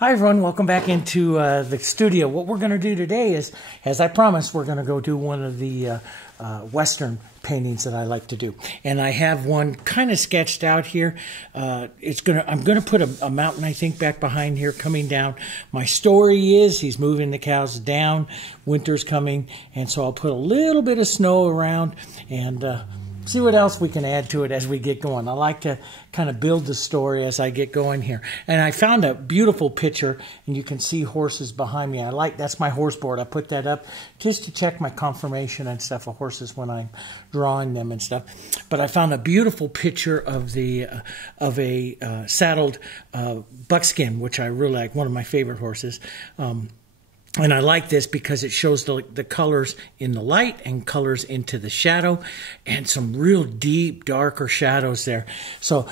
Hi everyone, welcome back into the studio. What we're going to do today is, as I promised, we're going to go do one of the Western paintings that I like to do. And I have one kind of sketched out here. I'm going to put a mountain, I think, back behind here coming down. My story is he's moving the cows down, winter's coming, and so I'll put a little bit of snow around and see what else we can add to it as we get going. I like to kind of build the story as I get going here. And I found a beautiful picture, and you can see horses behind me. That's my horse board. I put that up just to check my conformation and stuff of horses when I'm drawing them and stuff. But I found a beautiful picture of a saddled buckskin, which I really like, one of my favorite horses. And I like this because it shows the colors in the light and colors into the shadow and some real deep, darker shadows there. So,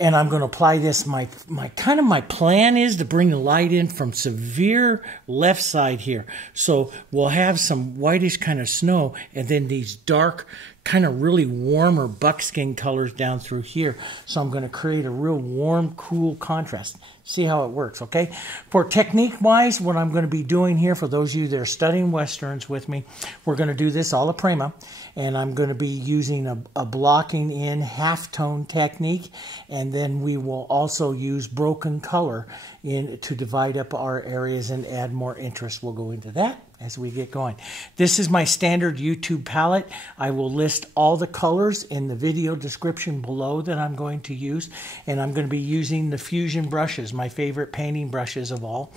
and I'm going to apply this. My plan is to bring the light in from severe left side here. So we'll have some whitish kind of snow and then these dark, kind of really warmer buckskin colors down through here. So I'm going to create a real warm, cool contrast. See how it works, okay? For technique-wise, what I'm going to be doing here, for those of you that are studying Westerns with me, we're going to do this alla prima, and I'm going to be using a blocking in halftone technique, and then we will also use broken color to divide up our areas and add more interest. We'll go into that as we get going. This is my standard YouTube palette. I will list all the colors in the video description below that I'm going to use, and I'm going to be using the Fusion brushes, my favorite painting brushes of all.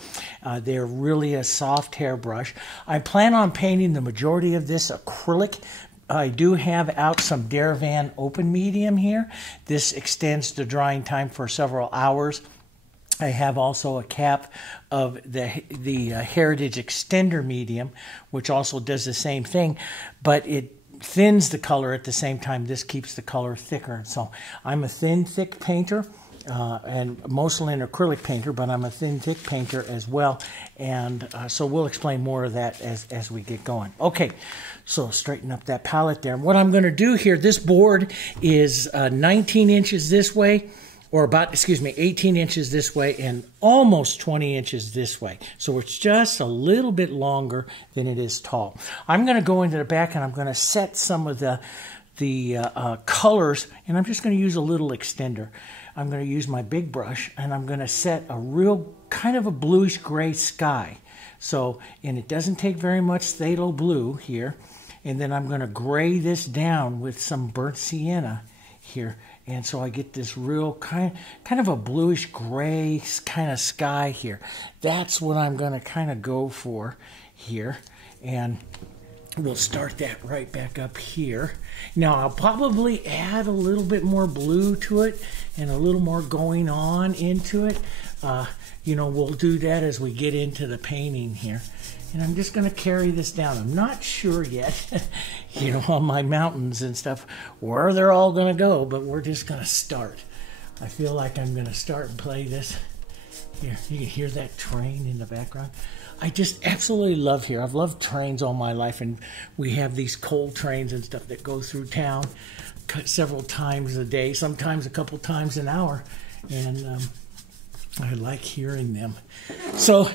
They're really a soft hair brush. I plan on painting the majority of this acrylic. I do have out some Diarylide open medium here. This extends the drying time for several hours. I have also a cap of the Heritage Extender medium, which also does the same thing, but it thins the color at the same time. This keeps the color thicker. So I'm a thin, thick painter, and mostly an acrylic painter, but I'm a thin, thick painter as well. And so we'll explain more of that as we get going. Okay, so straighten up that palette there. What I'm going to do here, this board is 19 inches this way, or about, 18 inches this way and almost 20 inches this way. So it's just a little bit longer than it is tall. I'm going to go into the back and I'm going to set some of the colors, and I'm just going to use a little extender. I'm going to use my big brush, and I'm going to set a real kind of a bluish gray sky. So, and it doesn't take very much phthalo blue here. And then I'm going to gray this down with some burnt sienna here. And so I get this real kind of a bluish gray kind of sky here. That's what I'm going to kind of go for here. And we'll start that right back up here. Now I'll probably add a little bit more blue to it and a little more going on into it. You know, we'll do that as we get into the painting here. And I'm just going to carry this down. I'm not sure yet, you know, on my mountains and stuff, where they're all going to go, but we're just going to start. I feel like I'm going to start and play this. Here, you can hear that train in the background. I just absolutely love here. I've loved trains all my life, and we have these coal trains and stuff that go through town several times a day, sometimes a couple times an hour, and I like hearing them. So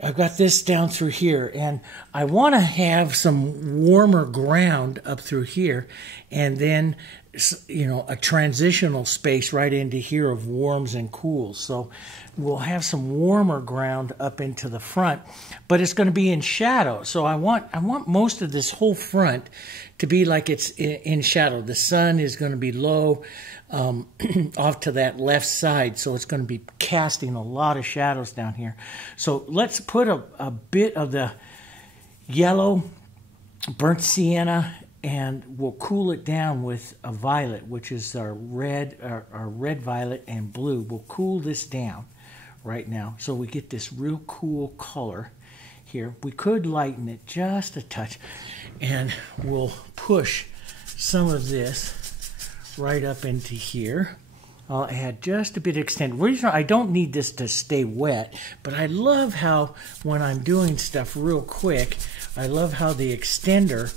I've got this down through here, and I want to have some warmer ground up through here, and then, you know, a transitional space right into here of warms and cools. So we'll have some warmer ground up into the front, but it's going to be in shadow. So I want most of this whole front to be like it's in shadow. The sun is going to be low off to that left side, so it's going to be casting a lot of shadows down here. So let's put a bit of the yellow, burnt sienna, and we'll cool it down with a violet, which is our red, violet, and blue. We'll cool this down right now so we get this real cool color here. We could lighten it just a touch, and we'll push some of this right up into here. I'll add just a bit of extent. I don't need this to stay wet, but I love how when I'm doing stuff real quick, I love how the extender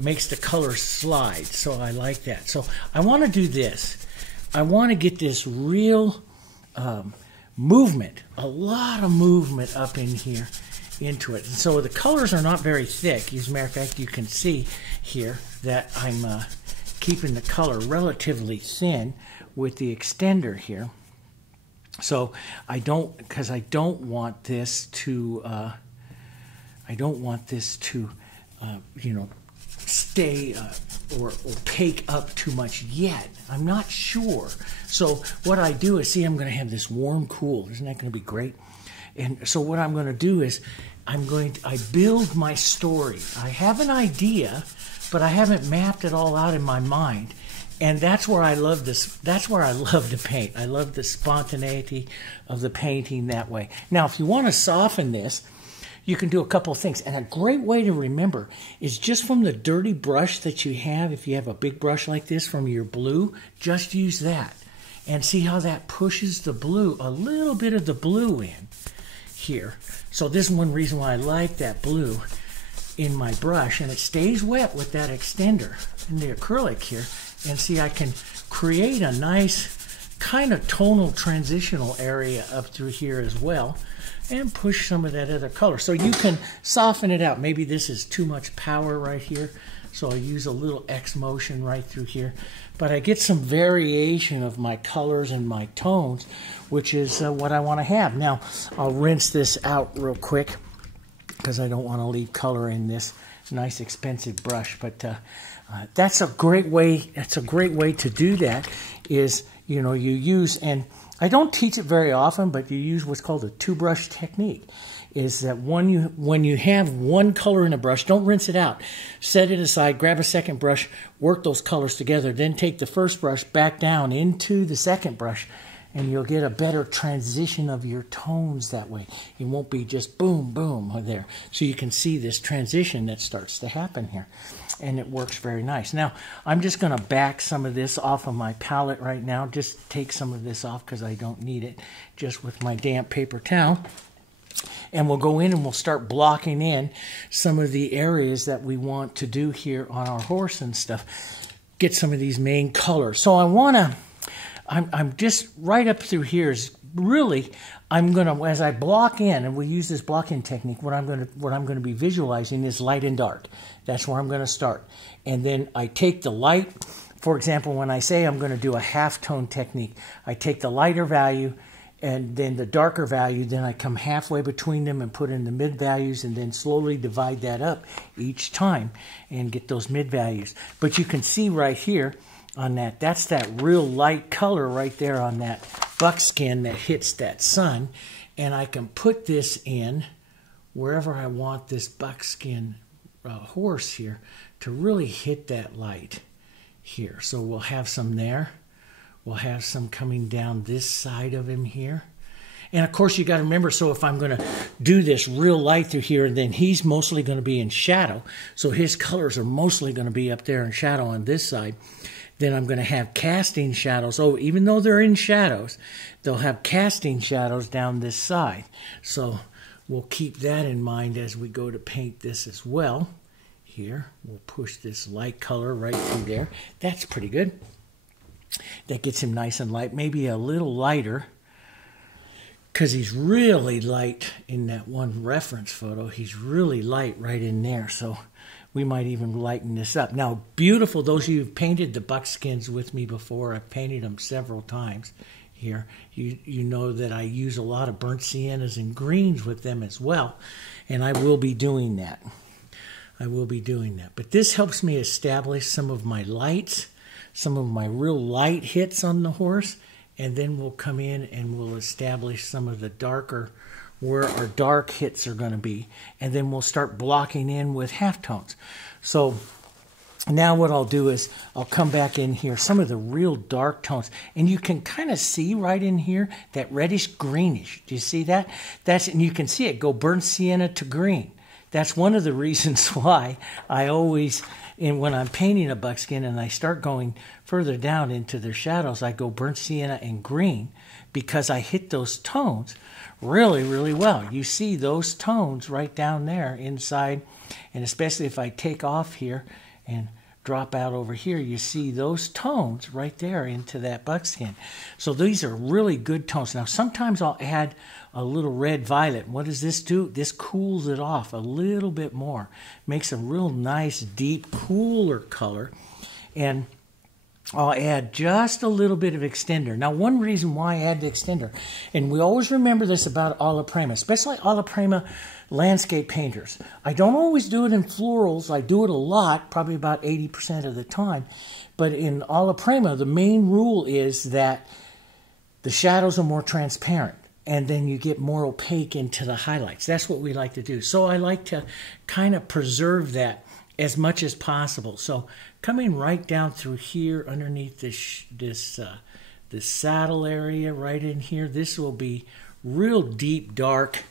makes the color slide. So I like that. So I want to do this. I want to get this real movement, a lot of movement up in here into it. And so the colors are not very thick. As a matter of fact, you can see here that I'm keeping the color relatively thin with the extender here. So I don't, because I don't want this to, you know, stay or take up too much yet. I'm not sure. So what I do is, see, I'm going to have this warm cool. Isn't that going to be great? And so what I'm going to do is I build my story. I have an idea, but I haven't mapped it all out in my mind. And that's where I love this. That's where I love to paint. I love the spontaneity of the painting that way. Now, if you want to soften this, you can do a couple of things. And a great way to remember is just from the dirty brush that you have, if you have a big brush like this from your blue, just use that. And see how that pushes the blue, a little bit of the blue in here. So this is one reason why I like that blue in my brush. And it stays wet with that extender and the acrylic here. And see, I can create a nice kind of tonal transitional area up through here as well, and push some of that other color. So you can soften it out. Maybe this is too much power right here, so I use a little X motion right through here. But I get some variation of my colors and my tones, which is what I want to have. Now, I'll rinse this out real quick because I don't want to leave color in this nice expensive brush. But that's a great way. That's a great way to do that. Is, you know, you use, and I don't teach it very often, but you use what's called a two-brush technique. Is that when you have one color in a brush, don't rinse it out. Set it aside, grab a second brush, work those colors together, then take the first brush back down into the second brush, and you'll get a better transition of your tones that way. It won't be just boom, boom there. So you can see this transition that starts to happen here. And it works very nice. Now, I'm just going to back some of this off of my palette right now. Just take some of this off because I don't need it, just with my damp paper towel. And we'll go in and we'll start blocking in some of the areas that we want to do here on our horse and stuff. Get some of these main colors. So I want to, I'm just right up through here is really, I'm going to, as I block in, and we use this blocking technique, what I'm going to be visualizing is light and dark. That's where I'm going to start. And then I take the light, for example, when I say I'm going to do a half-tone technique, I take the lighter value and then the darker value, then I come halfway between them and put in the mid values and then slowly divide that up each time and get those mid values. But you can see right here on that, that's that real light color right there on that buckskin that hits that sun. And I can put this in wherever I want this buckskin horse here to really hit that light here. So we'll have some there. We'll have some coming down this side of him here. And of course you got to remember, so if I'm going to do this real light through here, then he's mostly going to be in shadow. So his colors are mostly going to be up there in shadow on this side. Then I'm going to have casting shadows. Oh, even though they're in shadows, they'll have casting shadows down this side. So we'll keep that in mind as we go to paint this as well. Here, we'll push this light color right through there. That's pretty good. That gets him nice and light. Maybe a little lighter, because he's really light in that one reference photo. He's really light right in there. So we might even lighten this up. Now, beautiful, those of you who've painted the buckskins with me before, I've painted them several times here. You know that I use a lot of burnt siennas and greens with them as well. And I will be doing that. I will be doing that. But this helps me establish some of my lights, some of my real light hits on the horse. And then we'll come in and we'll establish some of the darker, where our dark hits are going to be. And then we'll start blocking in with halftones. So now what I'll do is I'll come back in here, some of the real dark tones. And you can kind of see right in here that reddish greenish. Do you see that? And you can see it go burnt sienna to green. That's one of the reasons why I always, when I'm painting a buckskin and I start going further down into their shadows, I go burnt sienna and green, because I hit those tones really, really well. You see those tones right down there inside, and especially if I take off here and drop out over here, you see those tones right there into that buckskin. So these are really good tones. Now sometimes I'll add a little red violet. What does this do? This cools it off a little bit more. Makes a real nice, deep, cooler color. And I'll add just a little bit of extender. Now, one reason why I add the extender, and we always remember this about alla prima, especially alla prima landscape painters. I don't always do it in florals. I do it a lot, probably about 80% of the time. But in alla prima, the main rule is that the shadows are more transparent, and then you get more opaque into the highlights. That's what we like to do. So I like to kind of preserve that as much as possible. So coming right down through here underneath this saddle area right in here, this will be real deep dark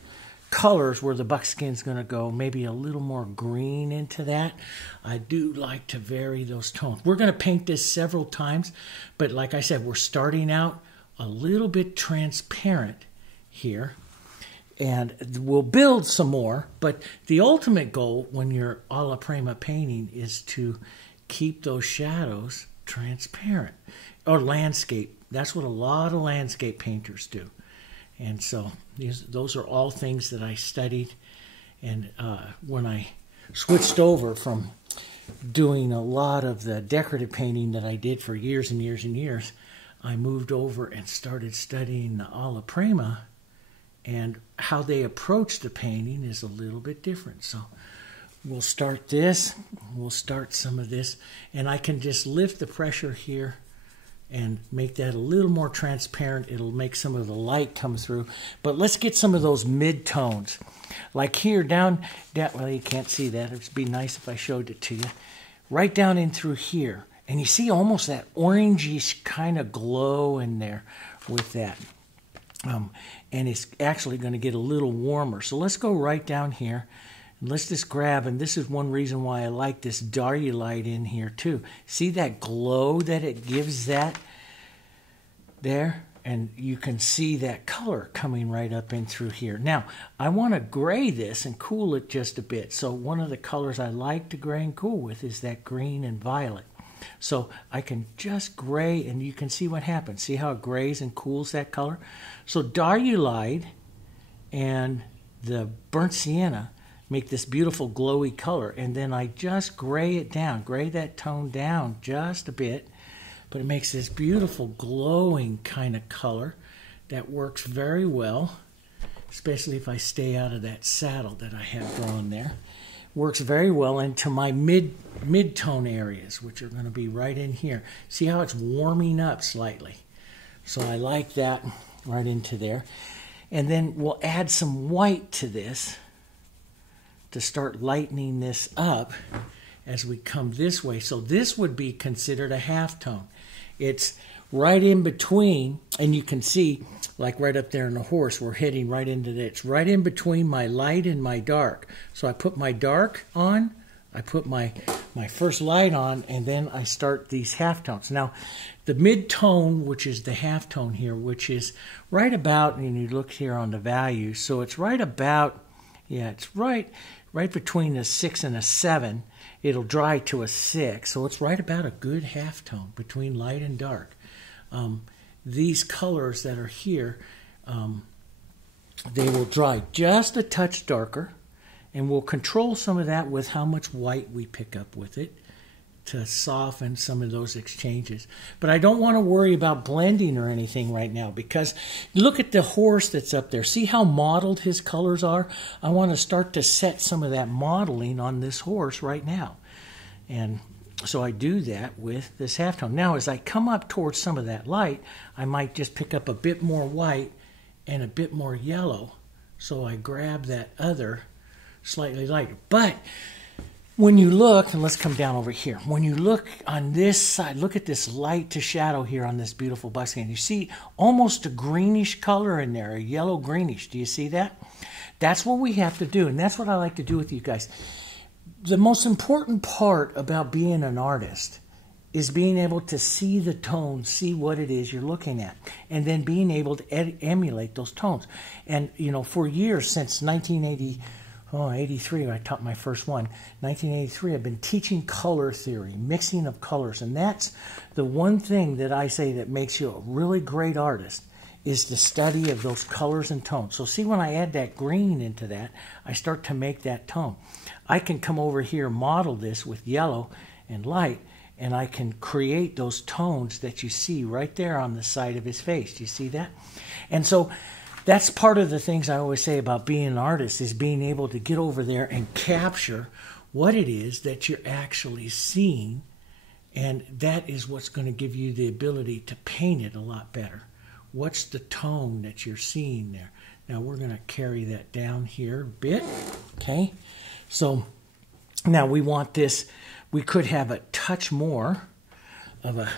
colors where the buckskin's going to go. Maybe a little more green into that. I do like to vary those tones. We're going to paint this several times, but like I said, we're starting out a little bit transparent here. And we'll build some more, but the ultimate goal when you're alla prima painting is to keep those shadows transparent. Or landscape. That's what a lot of landscape painters do. And so those are all things that I studied. And when I switched over from doing a lot of the decorative painting that I did for years and years and years, I moved over and started studying the alla prima. And how they approach the painting is a little bit different. So we'll start this. We'll start some of this. And I can just lift the pressure here and make that a little more transparent. It'll make some of the light come through. But let's get some of those mid-tones. Like here down, well, you can't see that. It would be nice if I showed it to you. Right down in through here. And you see almost that orangish kind of glow in there with that. And it's actually going to get a little warmer. So let's go right down here. And let's just grab, and this is one reason why I like this Diarylide in here too. See that glow that it gives that there? And you can see that color coming right up in through here. Now, I want to gray this and cool it just a bit. So one of the colors I like to gray and cool with is that green and violet. So I can just gray, and you can see what happens. See how it grays and cools that color? So Diarylide and the burnt sienna make this beautiful glowy color. And then I just gray it down, gray that tone down just a bit. But it makes this beautiful glowing kind of color that works very well, especially if I stay out of that saddle that I have drawn there. Works very well into my mid-tone areas, which are going to be right in here. See how it's warming up slightly? So I like that right into there. And then we'll add some white to this to start lightening this up as we come this way. So this would be considered a halftone. It's right in between, and you can see, like right up there in the horse, we're heading right into that. It's right in between my light and my dark. So I put my dark on, I put my first light on, and then I start these halftones. Now, the mid-tone, which is the halftone here, which is right about, and you look here on the value, so it's right about, yeah, it's right between a 6 and a 7. It'll dry to a 6, so it's right about a good halftone between light and dark. These colors that are here, they will dry just a touch darker, and we'll control some of that with how much white we pick up with it to soften some of those exchanges. But I don't want to worry about blending or anything right now, because look at the horse that's up there. See how mottled his colors are? I want to start to set some of that modeling on this horse right now. And so I do that with this halftone. Now, as I come up towards some of that light, I might just pick up a bit more white and a bit more yellow. So I grab that other slightly lighter. But when you look, and let's come down over here. When you look on this side, look at this light to shadow here on this beautiful buckskin. You see almost a greenish color in there, a yellow greenish. Do you see that? That's what we have to do, and that's what I like to do with you guys. The most important part about being an artist is being able to see the tones, see what it is you're looking at, and then being able to emulate those tones. And, you know, for years, since 1980, 83, I taught my first one. 1983, I've been teaching color theory, mixing of colors. And that's the one thing that I say that makes you a really great artist, is the study of those colors and tones. So see, when I add that green into that, I start to make that tone. I can come over here, model this with yellow and light, and I can create those tones that you see right there on the side of his face. Do you see that? And so that's part of the things I always say about being an artist, is being able to get over there and capture what it is that you're actually seeing, and that is what's going to give you the ability to paint it a lot better. What's the tone that you're seeing there? Now we're going to carry that down here a bit, okay? So now we want this, we could have a touch more of a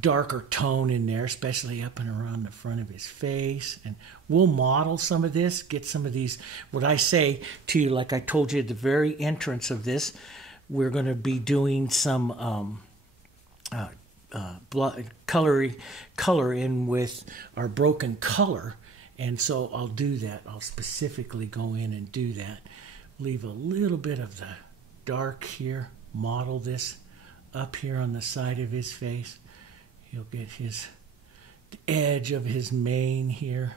darker tone in there, especially up and around the front of his face. And we'll model some of this, get some of these, what I say to you, like I told you at the very entrance of this, we're going to be doing some color in with our broken color. And so I'll do that. I'll specifically go in and do that. Leave a little bit of the dark here, model this up here on the side of his face. You'll get the edge of his mane here.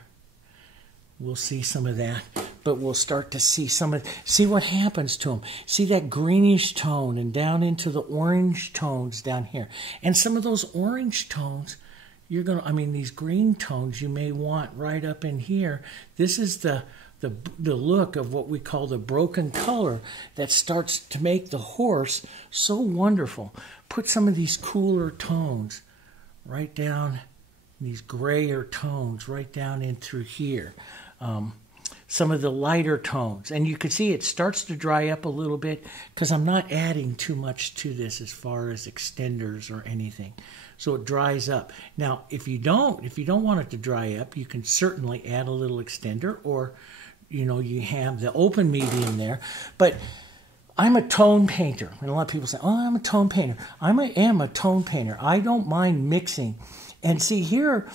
We'll see some of that, but we'll start to see see what happens to him. See that greenish tone and down into the orange tones down here. And some of those orange tones, these green tones you may want right up in here. This is the look of what we call the broken color that starts to make the horse so wonderful. Put some of these cooler tones right down, these grayer tones right down in through here. Some of the lighter tones. And you can see it starts to dry up a little bit because I'm not adding too much to this as far as extenders or anything. So it dries up. Now, if you don't want it to dry up, you can certainly add a little extender, or you have the open medium there. But I'm a tone painter, and a lot of people say, "Oh, I'm a tone painter." I am a tone painter. I don't mind mixing. And see here,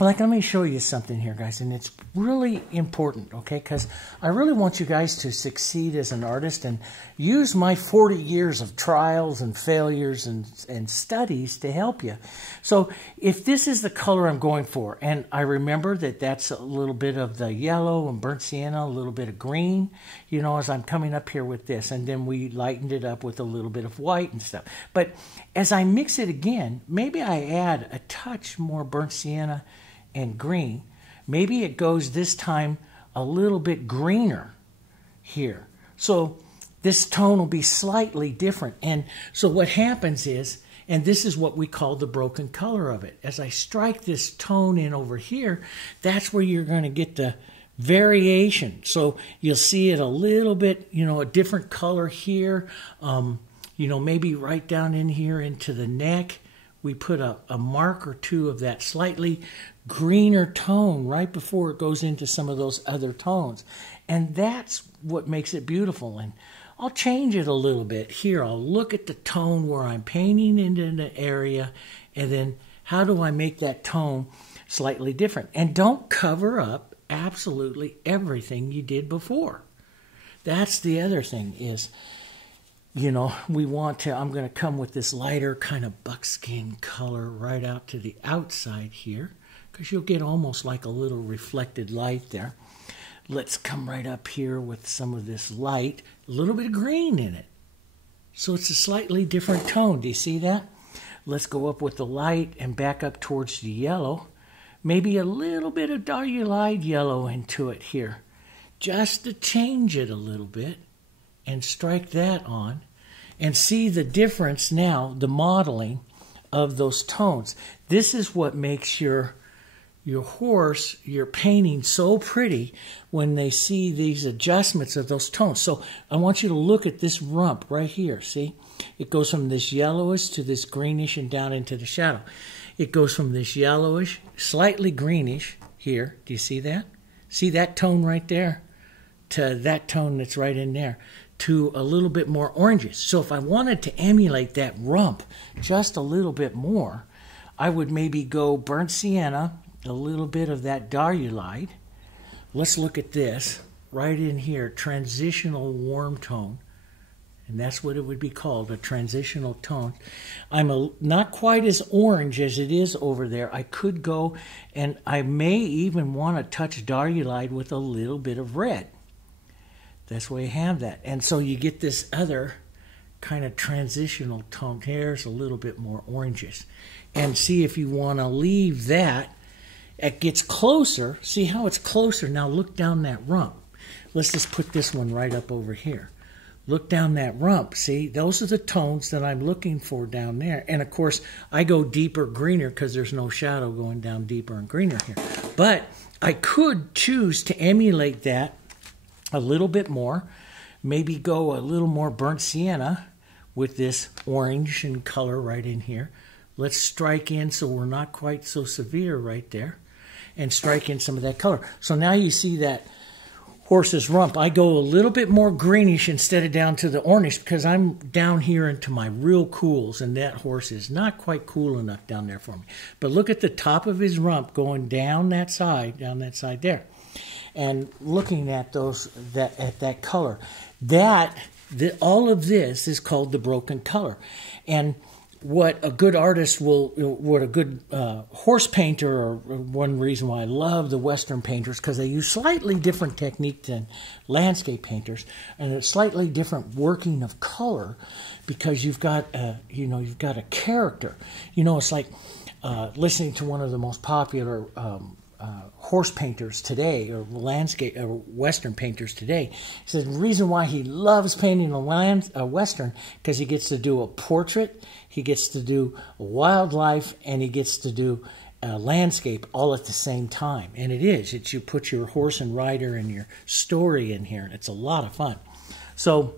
let me show you something here, guys, and it's really important, okay? Because I really want you guys to succeed as an artist and use my 40 years of trials and failures and studies to help you. So if this is the color I'm going for, and I remember that that's a little bit of the yellow and burnt sienna, a little bit of green, as I'm coming up here with this, and then we lightened it up with a little bit of white and stuff. But as I mix it again, maybe I add a touch more burnt sienna and green. Maybe it goes this time a little bit greener here. So this tone will be slightly different. And so what happens is, and this is what we call the broken color of it. As I strike this tone in over here, that's where you're going to get the variation. So you'll see it a little bit, a different color here. Maybe right down in here into the neck, we put a mark or two of that slightly greener tone right before it goes into some of those other tones. And that's what makes it beautiful. And I'll change it a little bit. Here, I'll look at the tone where I'm painting into the area, and then how do I make that tone slightly different? And don't cover up absolutely everything you did before. That's the other thing is, we want to, I'm going to come with this lighter kind of buckskin color right out to the outside here, because you'll get almost like a little reflected light there. Let's come right up here with some of this light, a little bit of green in it. So it's a slightly different tone. Do you see that? Let's go up with the light and back up towards the yellow. Maybe a little bit of Diarylide Yellow into it here, just to change it a little bit, and strike that on and see the difference now, the modeling of those tones. This is what makes your horse, your painting so pretty when they see these adjustments of those tones. So I want you to look at this rump right here. See? It goes from this yellowish to this greenish and down into the shadow. It goes from this yellowish, slightly greenish here. Do you see that? See that tone right there? To that tone that's right in there, to a little bit more oranges. So if I wanted to emulate that rump just a little bit more, I would maybe go burnt sienna, a little bit of that Diarylide. Let's look at this. right in here, transitional warm tone. And that's what it would be called, a transitional tone. I'm not quite as orange as it is over there. I could go, and I may even want to touch Diarylide with a little bit of red. That's why you have that. And so you get this other kind of transitional tone. Here's a little bit more oranges. And see if you want to leave that. It gets closer. See how it's closer? Now look down that rump. Let's just put this one right up over here. Look down that rump. See, those are the tones that I'm looking for down there. And of course, I go deeper greener because there's no shadow going down deeper and greener here. But I could choose to emulate that a little bit more. Maybe go a little more burnt sienna with this orange in color right in here. Let's strike in so we're not quite so severe right there. And strike in some of that color. So now you see that horse's rump. I go a little bit more greenish instead of down to the orange because I'm down here into my real cools, and that horse is not quite cool enough down there for me. But look at the top of his rump going down that side there. And looking at that color. All of this is called the broken color. And what a good artist what a good horse painter, or one reason why I love the Western painters, because they use slightly different technique than landscape painters, and a slightly different working of color, because you've got you've got a character. It's like listening to one of the most popular horse painters today, or landscape or Western painters today. He said the reason why he loves painting a Western because he gets to do a portrait, he gets to do wildlife, and he gets to do a landscape all at the same time. And you put your horse and rider and your story in here, and it's a lot of fun. So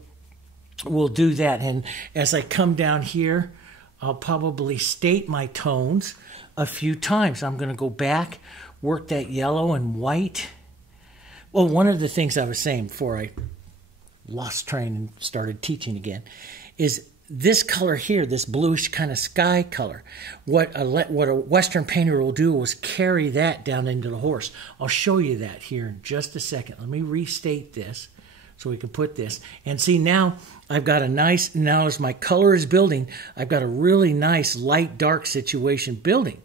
we'll do that. And as I come down here, I'll probably state my tones a few times. I'm going to go back, work that yellow and white. Well, one of the things I was saying before I lost train and started teaching again is this color here, this bluish kind of sky color. What a Western painter will do is carry that down into the horse. I'll show you that here in just a second. Let me restate this so we can put this. And see, now I've got now as my color is building, I've got a really nice light-dark situation building.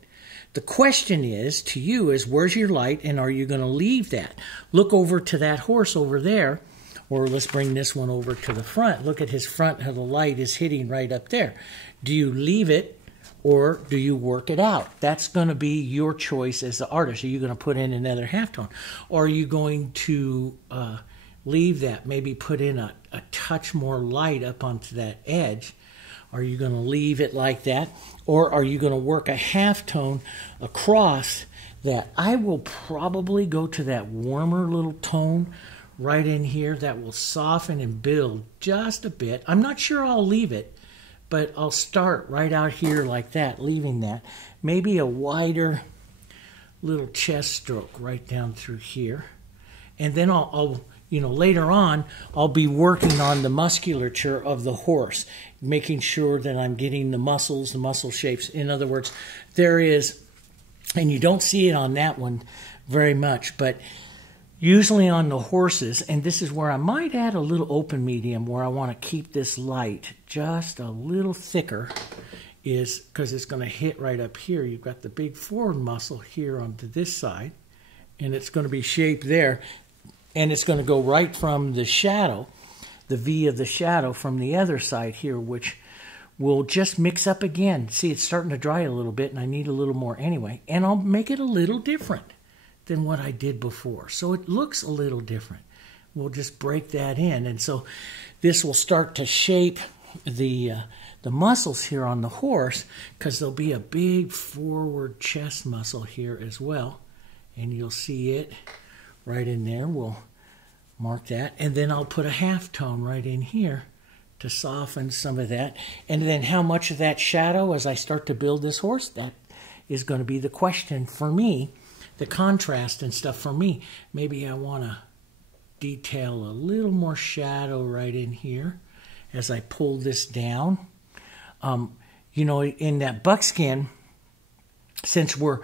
The question is, to you, is where's your light, and are you going to leave that? Look over to that horse over there, or let's bring this one over to the front. Look at his front, how the light is hitting right up there. Do you leave it, or do you work it out? That's going to be your choice as the artist. Are you going to put in another halftone? Or are you going to leave that, maybe put in a touch more light up onto that edge? Are you going to leave it like that? Or are you going to work a halftone across that? I will probably go to that warmer little tone right in here that will soften and build just a bit. I'm not sure I'll leave it, but I'll start right out here like that, leaving that. Maybe a wider little chest stroke right down through here. And then I'll later on, I'll be working on the musculature of the horse, making sure that I'm getting the muscles, the muscle shapes. In other words, there is, and you don't see it on that one very much, but usually on the horses, and this is where I might add a little open medium where I want to keep this light just a little thicker, is because it's going to hit right up here. You've got the big forward muscle here onto this side, and it's going to be shaped there. And it's going to go right from the shadow, the V of the shadow from the other side here, which will just mix up again. See, it's starting to dry a little bit, and I need a little more anyway. And I'll make it a little different than what I did before. So it looks a little different. We'll just break that in. And so this will start to shape the muscles here on the horse, because there'll be a big forward chest muscle here as well. And you'll see it right in there. We'll mark that, and then I'll put a halftone right in here to soften some of that. And then how much of that shadow as I start to build this horse, that is going to be the question for me, the contrast and stuff for me. Maybe I want to detail a little more shadow right in here as I pull this down. In that buckskin, since we're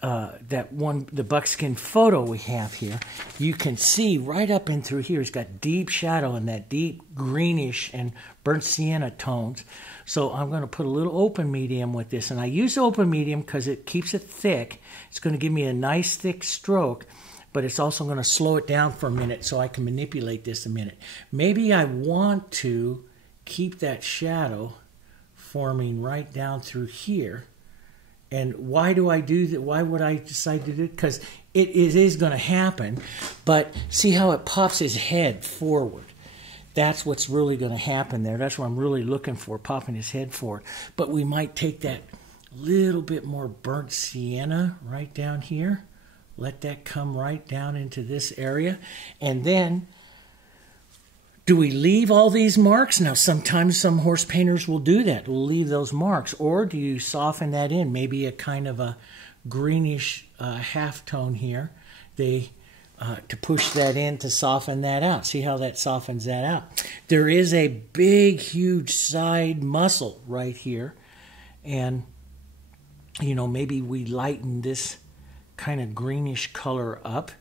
the buckskin photo we have here, you can see right up in through here, it's got deep shadow and that deep greenish and burnt sienna tones. So I'm going to put a little open medium with this, and I use open medium because it keeps it thick. It's going to give me a nice thick stroke, but it's also going to slow it down for a minute so I can manipulate this a minute. Maybe I want to keep that shadow forming right down through here. And why do I do that? Why would I decide to do it? Because it is going to happen, but see how it pops his head forward. That's what's really going to happen there. That's what I'm really looking for, popping his head forward. But we might take that little bit more burnt sienna right down here. Let that come right down into this area. And then, do we leave all these marks? Now, sometimes some horse painters will do that. Will leave those marks. Or do you soften that in? Maybe a kind of a greenish halftone here. To push that in to soften that out. See how that softens that out? There is a big, huge side muscle right here. And, you know, maybe we lighten this kind of greenish color up.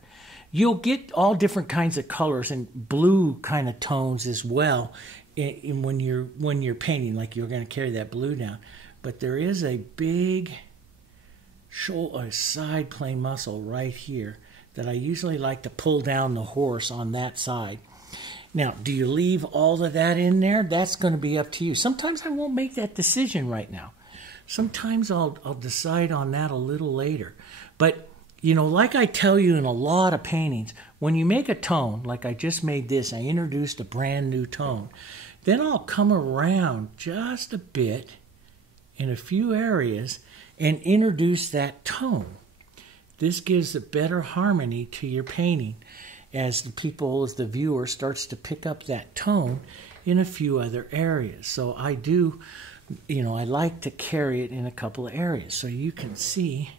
You'll get all different kinds of colors and blue kind of tones as well when you're painting, like you're going to carry that blue down. But there is a big side plane muscle right here that I usually like to pull down the horse on that side. Now, do you leave all of that in there? That's going to be up to you. Sometimes I won't make that decision right now. Sometimes I'll decide on that a little later. But, you know, like I tell you in a lot of paintings, when you make a tone, like I just made this, I introduced a brand new tone, then I'll come around just a bit in a few areas and introduce that tone. This gives a better harmony to your painting as the viewer starts to pick up that tone in a few other areas. So I do, you know, I like to carry it in a couple of areas so you can see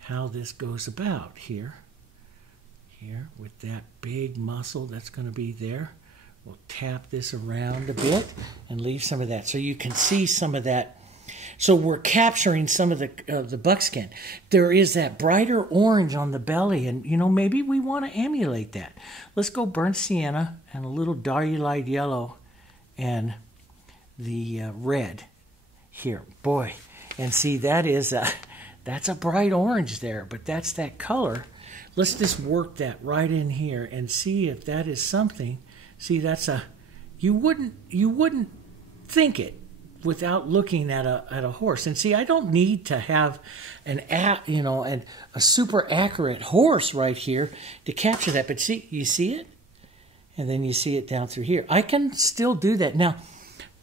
how this goes about here with that big muscle that's going to be there. We'll tap this around a bit and leave some of that so you can see some of that. So we're capturing some of the buckskin. There is that brighter orange on the belly, and you know, maybe we want to emulate that. Let's go burnt sienna and a little Diarylide Yellow and the red here. Boy, and see, that's a bright orange there, but that's that color. Let's just work that right in here and see if that is something. See, that's you wouldn't think it without looking at a horse. And see, I don't need to have a super accurate horse right here to capture that. But see, you see it? And then you see it down through here. I can still do that. Now,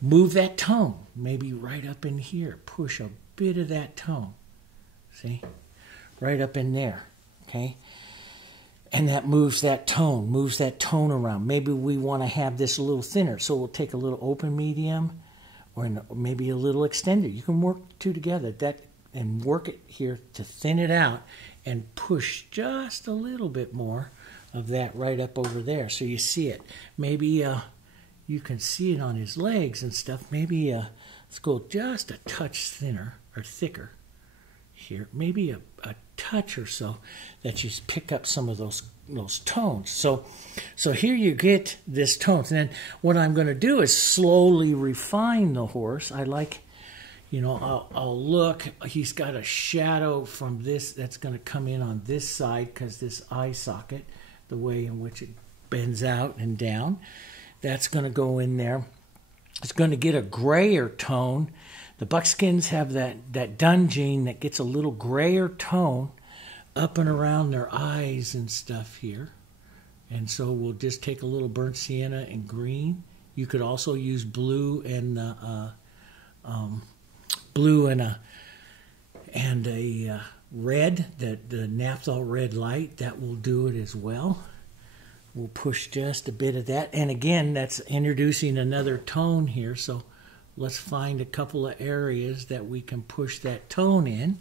move that tone. Maybe right up in here. Push a bit of that tone. See? Right up in there. Okay? And that moves that tone around. Maybe we want to have this a little thinner. So we'll take a little open medium or maybe a little extended. You can work two together and work it here to thin it out and push just a little bit more of that right up over there so you see it. Maybe you can see it on his legs and stuff. Maybe let's go just a touch thinner or thicker here. Maybe a touch or so that you pick up some of those tones. So here you get this tone. And then what I'm going to do is slowly refine the horse. I like, you know, I'll look. He's got a shadow from this that's going to come in on this side because this eye socket, the way in which it bends out and down, that's going to go in there. It's going to get a grayer tone. The buckskins have that dun gene that gets a little grayer tone up and around their eyes and stuff here. And so we'll just take a little burnt sienna and green. You could also use blue and a red, the Naphthol Red Light. That will do it as well. We'll push just a bit of that. And again, that's introducing another tone here. So let's find a couple of areas that we can push that tone in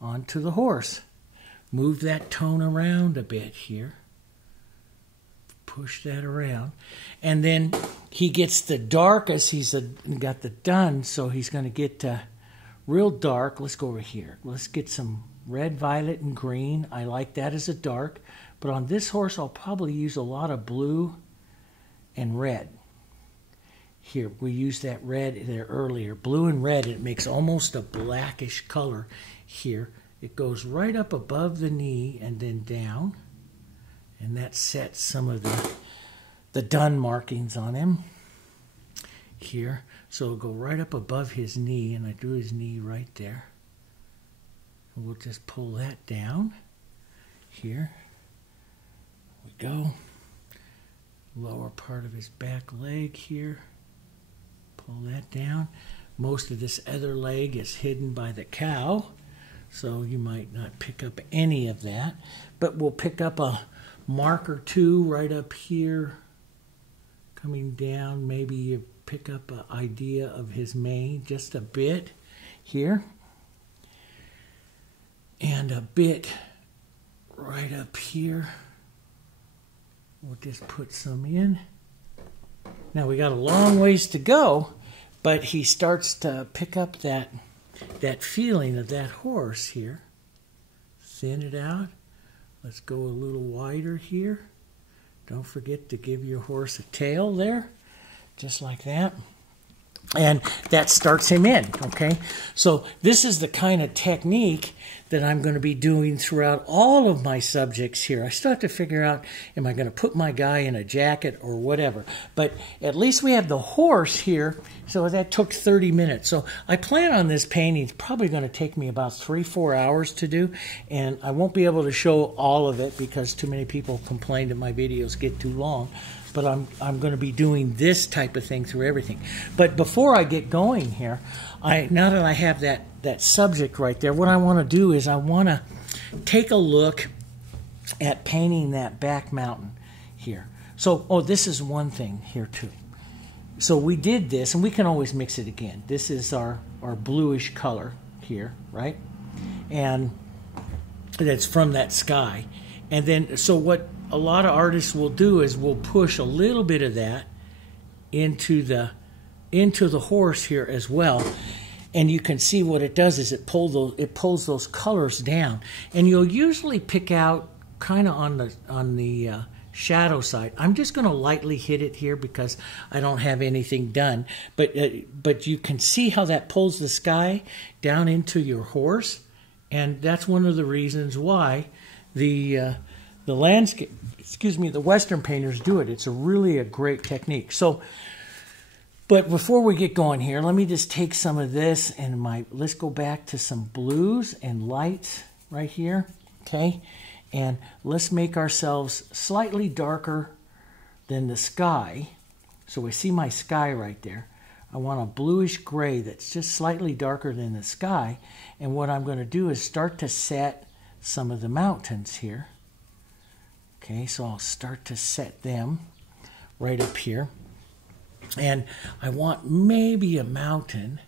onto the horse. Move that tone around a bit here. Push that around. And then he gets the darkest. He's got the dun, so he's going to get real dark. Let's go over here. Let's get some red, violet, and green. I like that as a dark. But on this horse, I'll probably use a lot of blue and red. Here, we used that red there earlier. Blue and red, it makes almost a blackish color here. It goes right up above the knee and then down. And that sets some of the done markings on him here. So it'll go right up above his knee, and I drew his knee right there. And we'll just pull that down here. We go. Lower part of his back leg here. Pull that down. Most of this other leg is hidden by the cow, so you might not pick up any of that. But we'll pick up a mark or two right up here, coming down. Maybe you pick up an idea of his mane just a bit here, and a bit right up here. We'll just put some in. Now we got a long ways to go, but he starts to pick up that feeling of that horse here. Thin it out. Let's go a little wider here. Don't forget to give your horse a tail there, just like that. And that starts him in, okay? So this is the kind of technique that I'm going to be doing throughout all of my subjects here. I still have to figure out, am I going to put my guy in a jacket or whatever? But at least we have the horse here, so that took 30 minutes. So I plan on this painting. It's probably going to take me about 3-4 hours to do, and I won't be able to show all of it because too many people complain that my videos get too long. But I'm going to be doing this type of thing through everything. But before I get going here, now that I have that subject right there, what I want to do is I want to take a look at painting that back mountain here. So, oh, this is one thing here too. So we did this, and we can always mix it again. This is our bluish color here, right? And that's from that sky. And then, so what a lot of artists will do is we'll push a little bit of that into the horse here as well. And you can see what it does is it pulls those colors down. And you'll usually pick out kind of on the shadow side. I'm just going to lightly hit it here because I don't have anything done. But you can see how that pulls the sky down into your horse. And that's one of the reasons why the landscape, the Western painters do it. It's really a great technique. So, but before we get going here, let me just take some of this and let's go back to some blues and lights right here, okay? And let's make ourselves slightly darker than the sky. So we see my sky right there. I want a bluish gray that's just slightly darker than the sky. And what I'm going to do is start to set some of the mountains here. Okay, so I'll start to set them right up here. And I want maybe a mountain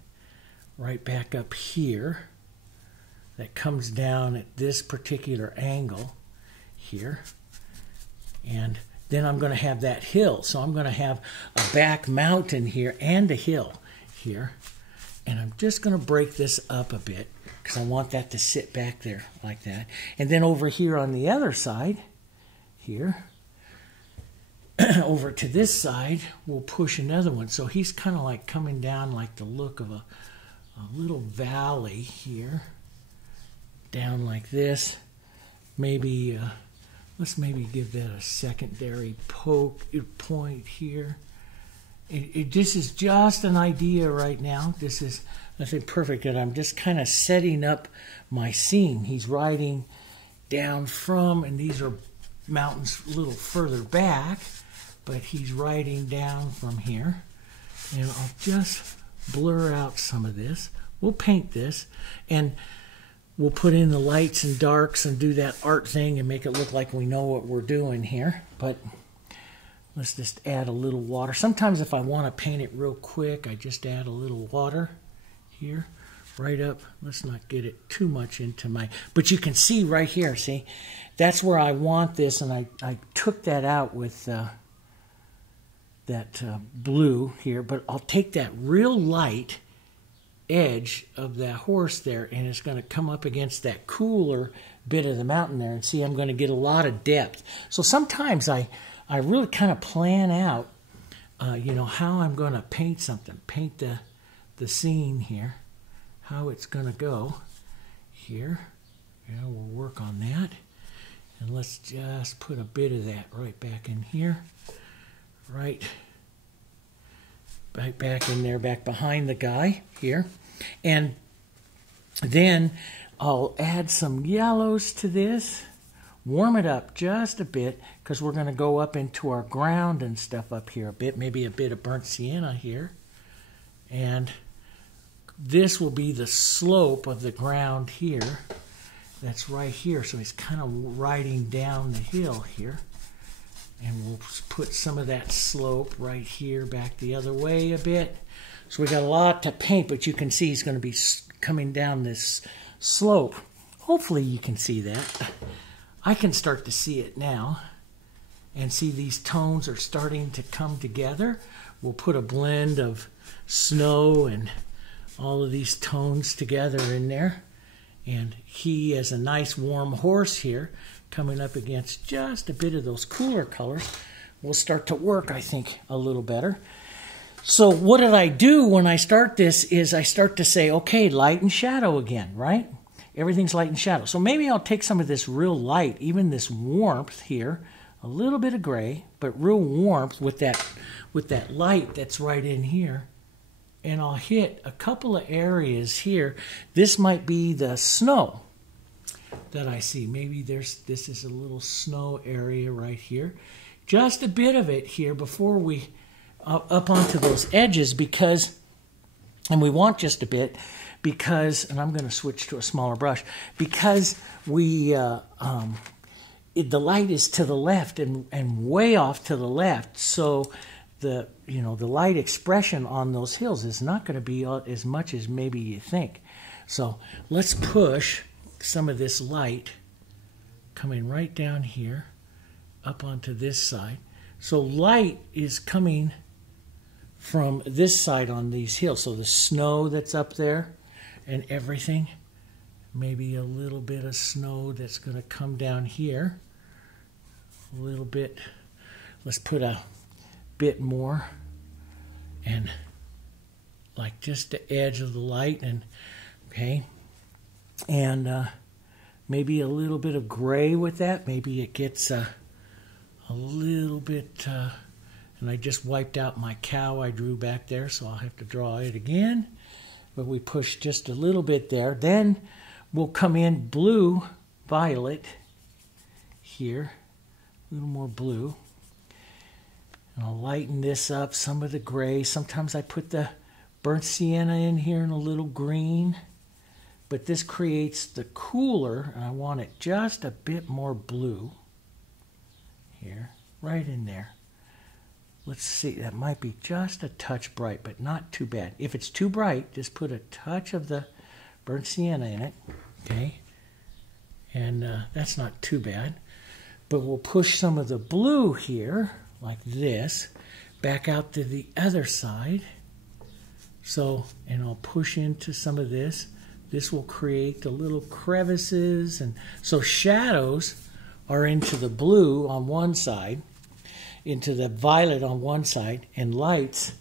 right back up here that comes down at this particular angle here. And then I'm going to have that hill. So I'm going to have a back mountain here and a hill here. And I'm just going to break this up a bit because I want that to sit back there like that. And then over here on the other side, here, over to this side, we'll push another one. So he's kind of like coming down like the look of a little valley here, down like this. Maybe, let's maybe give that a secondary point here. This is just an idea right now. This is nothing perfect, and I'm just kind of setting up my scene. He's riding down from, and these are mountains a little further back, but he's riding down from here. And I'll just blur out some of this. We'll paint this, and we'll put in the lights and darks and do that art thing and make it look like we know what we're doing here. But let's just add a little water. Sometimes if I want to paint it real quick, I just add a little water here, right up. Let's not get it too much into my... But you can see right here, see? That's where I want this, and I took that out with that blue here. But I'll take that real light edge of that horse there, and it's going to come up against that cooler bit of the mountain there, and see I'm going to get a lot of depth. So sometimes I really kind of plan out you know, how I'm going to paint something, paint the scene here, how it's going to go here. Yeah, we'll work on that. And let's just put a bit of that right back in here, right back in there, back behind the guy here. And then I'll add some yellows to this, warm it up just a bit, because we're going to go up into our ground and stuff up here a bit, maybe a bit of burnt sienna here. And this will be the slope of the ground here. That's right here, so he's kind of riding down the hill here. And we'll put some of that slope right here back the other way a bit. So we got a lot to paint, but you can see he's going to be coming down this slope. Hopefully you can see that. I can start to see it now. And see these tones are starting to come together. We'll put a blend of snow and all of these tones together in there. And he has a nice warm horse here coming up against just a bit of those cooler colors. We'll start to work, I think, a little better. So what did I do when I start this is I start to say, okay, light and shadow again, right? Everything's light and shadow. So maybe I'll take some of this real light, even this warmth here, a little bit of gray, but real warmth with that light that's right in here. And I'll hit a couple of areas here. This might be the snow that I see. Maybe this is a little snow area right here. Just a bit of it here before we up onto those edges, because, and we want just a bit, because, and I'm going to switch to a smaller brush, because we the light is to the left and way off to the left, so the light expression on those hills is not going to be as much as maybe you think. So let's push some of this light coming right down here up onto this side. So light is coming from this side on these hills. So the snow that's up there and everything, maybe a little bit of snow that's going to come down here. A little bit. Let's put a bit more, and like just the edge of the light, and okay, and maybe a little bit of gray with that. Maybe it gets a little bit, and I just wiped out my cow I drew back there, so I'll have to draw it again. But we push just a little bit there. Then we'll come in blue, violet here, a little more blue. And I'll lighten this up, some of the gray. Sometimes I put the burnt sienna in here and a little green. But this creates the cooler, and I want it just a bit more blue. Here, right in there. Let's see, that might be just a touch bright, but not too bad. If it's too bright, just put a touch of the burnt sienna in it. Okay? And that's not too bad. But we'll push some of the blue here, like this, back out to the other side. So, and I'll push into some of this. This will create the little crevices, and so shadows are into the blue on one side, into the violet on one side, and lights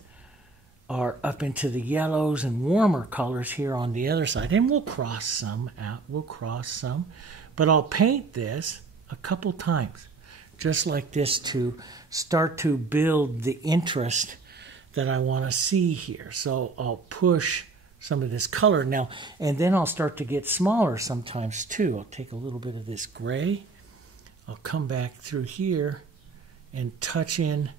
are up into the yellows and warmer colors here on the other side. And we'll cross some out, we'll cross some, but I'll paint this a couple times, just like this, to start to build the interest that I want to see here. So I'll push some of this color now, and then I'll start to get smaller sometimes too. I'll take a little bit of this gray. I'll come back through here and touch in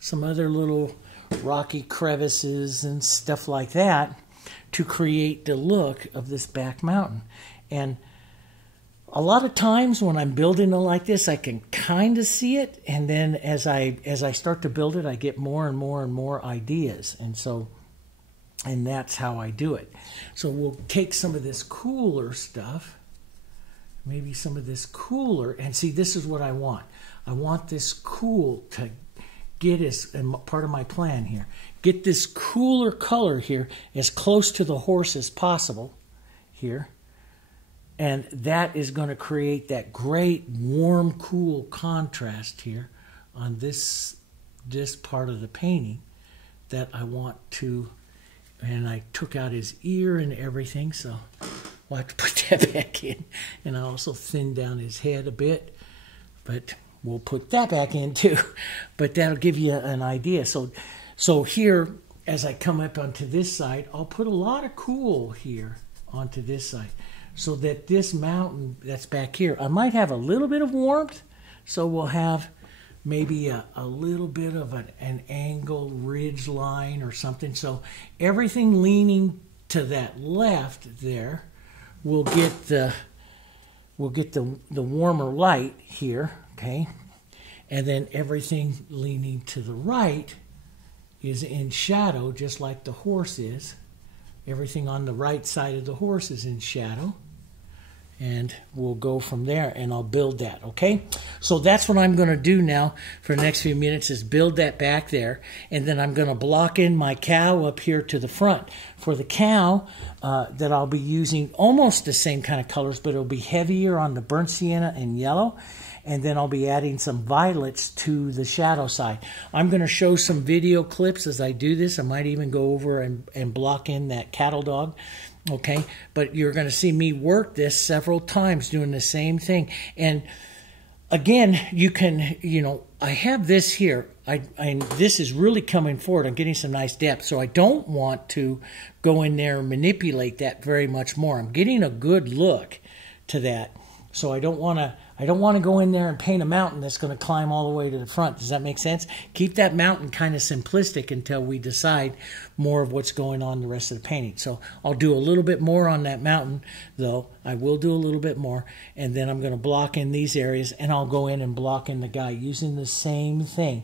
some other little rocky crevices and stuff like that to create the look of this back mountain. And a lot of times when I'm building it like this, I can kind of see it, and then as I start to build it, I get more and more and more ideas, and that's how I do it. So we'll take some of this cooler stuff, maybe some of this cooler, and see, this is what I want. I want this cool to get and part of my plan here, get this cooler color here as close to the horse as possible here. And that is going to create that great warm, cool contrast here on this part of the painting that I want to. And I took out his ear and everything, so we'll have to put that back in. And I also thinned down his head a bit, but we'll put that back in too. But that'll give you an idea. So here, as I come up onto this side, I'll put a lot of cool here onto this side, so that this mountain that's back here, I might have a little bit of warmth, so we'll have maybe a little bit of an angled ridge line or something. So everything leaning to that left there will get the warmer light here, okay? And then everything leaning to the right is in shadow, just like the horse is. Everything on the right side of the horse is in shadow. And we'll go from there, and I'll build that, okay? So that's what I'm going to do now for the next few minutes, is build that back there. And then I'm going to block in my cow up here to the front. For the cow, that I'll be using almost the same kind of colors, but it'll be heavier on the burnt sienna and yellow. And then I'll be adding some violets to the shadow side. I'm going to show some video clips as I do this. I might even go over and block in that cattle dog. Okay, but you're going to see me work this several times doing the same thing. And again, you can, I have this here. This is really coming forward. I'm getting some nice depth. So I don't want to go in there and manipulate that very much more. I'm getting a good look to that. So I don't want to go in there and paint a mountain that's going to climb all the way to the front. Does that make sense? Keep that mountain kind of simplistic until we decide more of what's going on in the rest of the painting. So I'll do a little bit more on that mountain, though. I will do a little bit more. And then I'm going to block in these areas, and I'll go in and block in the guy using the same thing.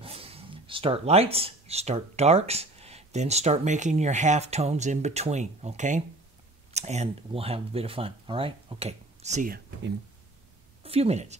Start lights, start darks, then start making your half tones in between, okay? And we'll have a bit of fun, all right? Okay, see ya in a few minutes.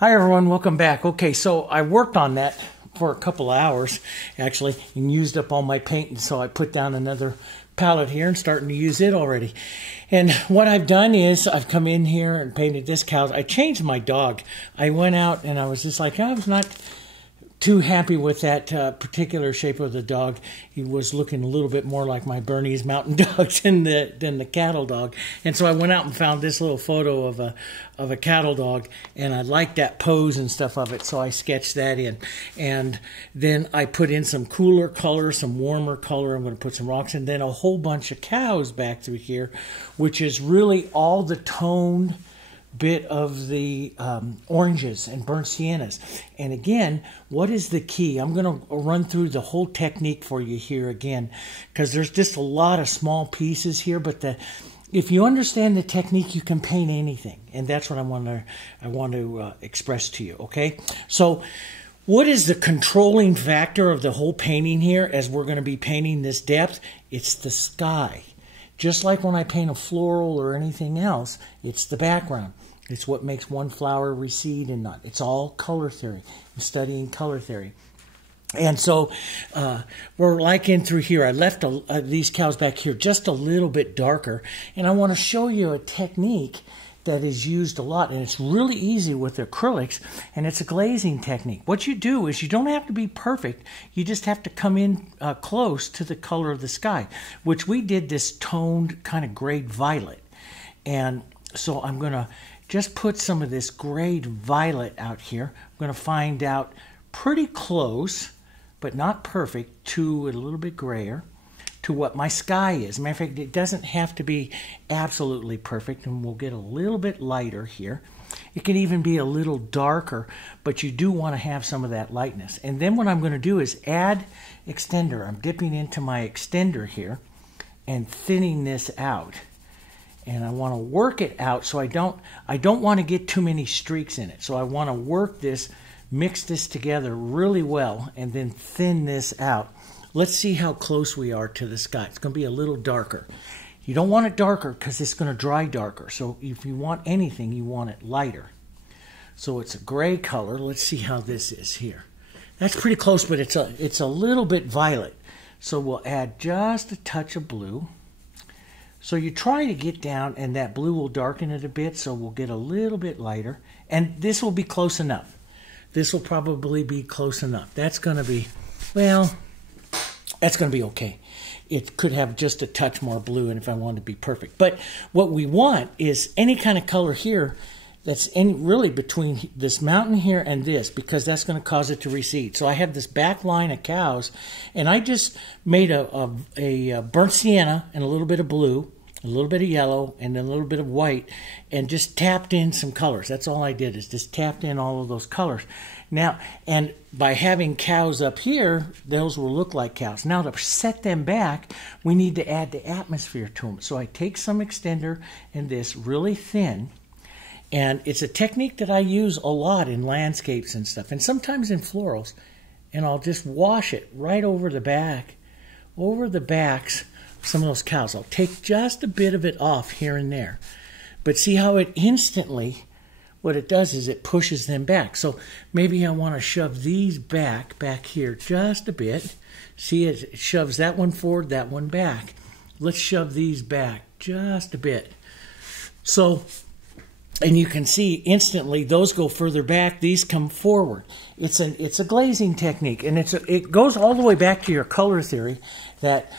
Hi everyone, welcome back. Okay, so I worked on that for a couple of hours actually and used up all my paint, and so I put down another palette here and starting to use it already. And what I've done is I've come in here and painted this cow. I changed my dog. I went out and I was just like, I was not too happy with that particular shape of the dog. He was looking a little bit more like my Bernese mountain dog than the cattle dog. And so I went out and found this little photo of a cattle dog, and I liked that pose and stuff of it, so I sketched that in. And then I put in some cooler color, some warmer color. I'm going to put some rocks, and then a whole bunch of cows back through here, which is really all the toned bit of the oranges and burnt siennas. And again, what is the key? I'm going to run through the whole technique for you here again, because there's just a lot of small pieces here, but if you understand the technique, you can paint anything, and that's what I want to express to you. Okay, so what is the controlling factor of the whole painting here as we're going to be painting this depth? It's the sky. Just like when I paint a floral or anything else, it's the background. It's what makes one flower recede and not. It's all color theory. I'm studying color theory. And so we're like in through here. I left these cows back here just a little bit darker. And I want to show you a technique that is used a lot. And it's really easy with acrylics. And it's a glazing technique. What you do is you don't have to be perfect. You just have to come in close to the color of the sky, which we did this toned kind of grayed violet. And so I'm going to just put some of this grayed violet out here. I'm going to find out pretty close, but not perfect, to a little bit grayer, to what my sky is. As a matter of fact, it doesn't have to be absolutely perfect, and we'll get a little bit lighter here. It can even be a little darker, but you do want to have some of that lightness. And then what I'm going to do is add extender. I'm dipping into my extender here and thinning this out. And I want to work it out, so I don't want to get too many streaks in it. So I want to work this, mix this together really well, and then thin this out. Let's see how close we are to the sky. It's going to be a little darker. You don't want it darker because it's going to dry darker. So if you want anything, you want it lighter. So it's a gray color. Let's see how this is here. That's pretty close, but it's a little bit violet. So we'll add just a touch of blue. So you try to get down, and that blue will darken it a bit, so we'll get a little bit lighter. And this will be close enough. This will probably be close enough. That's going to be, well, that's going to be okay. It could have just a touch more blue, and if I want to be perfect. But what we want is any kind of color here that's really between this mountain here and this, because that's going to cause it to recede. So I have this back line of cows, and I just made a burnt sienna and a little bit of blue, a little bit of yellow, and a little bit of white, and just tapped in some colors. That's all I did, is just tapped in all of those colors. Now, and by having cows up here, those will look like cows. Now, to set them back, we need to add the atmosphere to them. So I take some extender and this really thin, and it's a technique that I use a lot in landscapes and stuff, and sometimes in florals. And I'll just wash it right over the back, over the backs of some of those cows. I'll take just a bit of it off here and there. But see how it instantly, what it does is it pushes them back. So maybe I want to shove these back here just a bit. See, it shoves that one forward, that one back. Let's shove these back just a bit. So, and you can see instantly those go further back, these come forward. It's a glazing technique, and it goes all the way back to your color theory that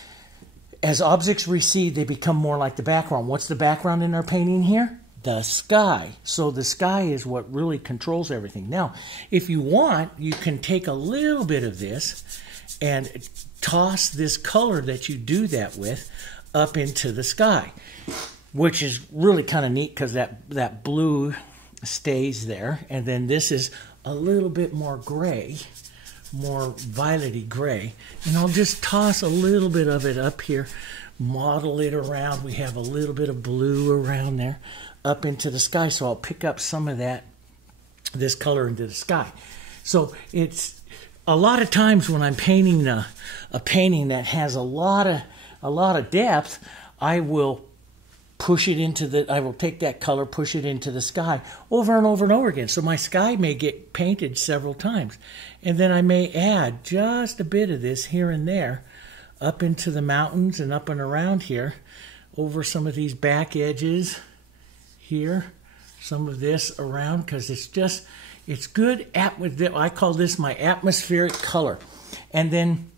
as objects recede, they become more like the background. What's the background in our painting here? The sky. So the sky is what really controls everything. Now, if you want, you can take a little bit of this and toss this color that you do that with up into the sky, which is really kind of neat because that blue stays there. And then this is a little bit more gray, more violety gray. And I'll just toss a little bit of it up here, model it around. We have a little bit of blue around there up into the sky. So I'll pick up some of this color into the sky. So it's a lot of times when I'm painting a painting that has a lot of depth, I will push it into the, I will take that color, push it into the sky over and over and over again. So my sky may get painted several times. And then I may add just a bit of this here and there up into the mountains and up and around here, over some of these back edges here, some of this around, because it's just, it's good. I call this my atmospheric color. And then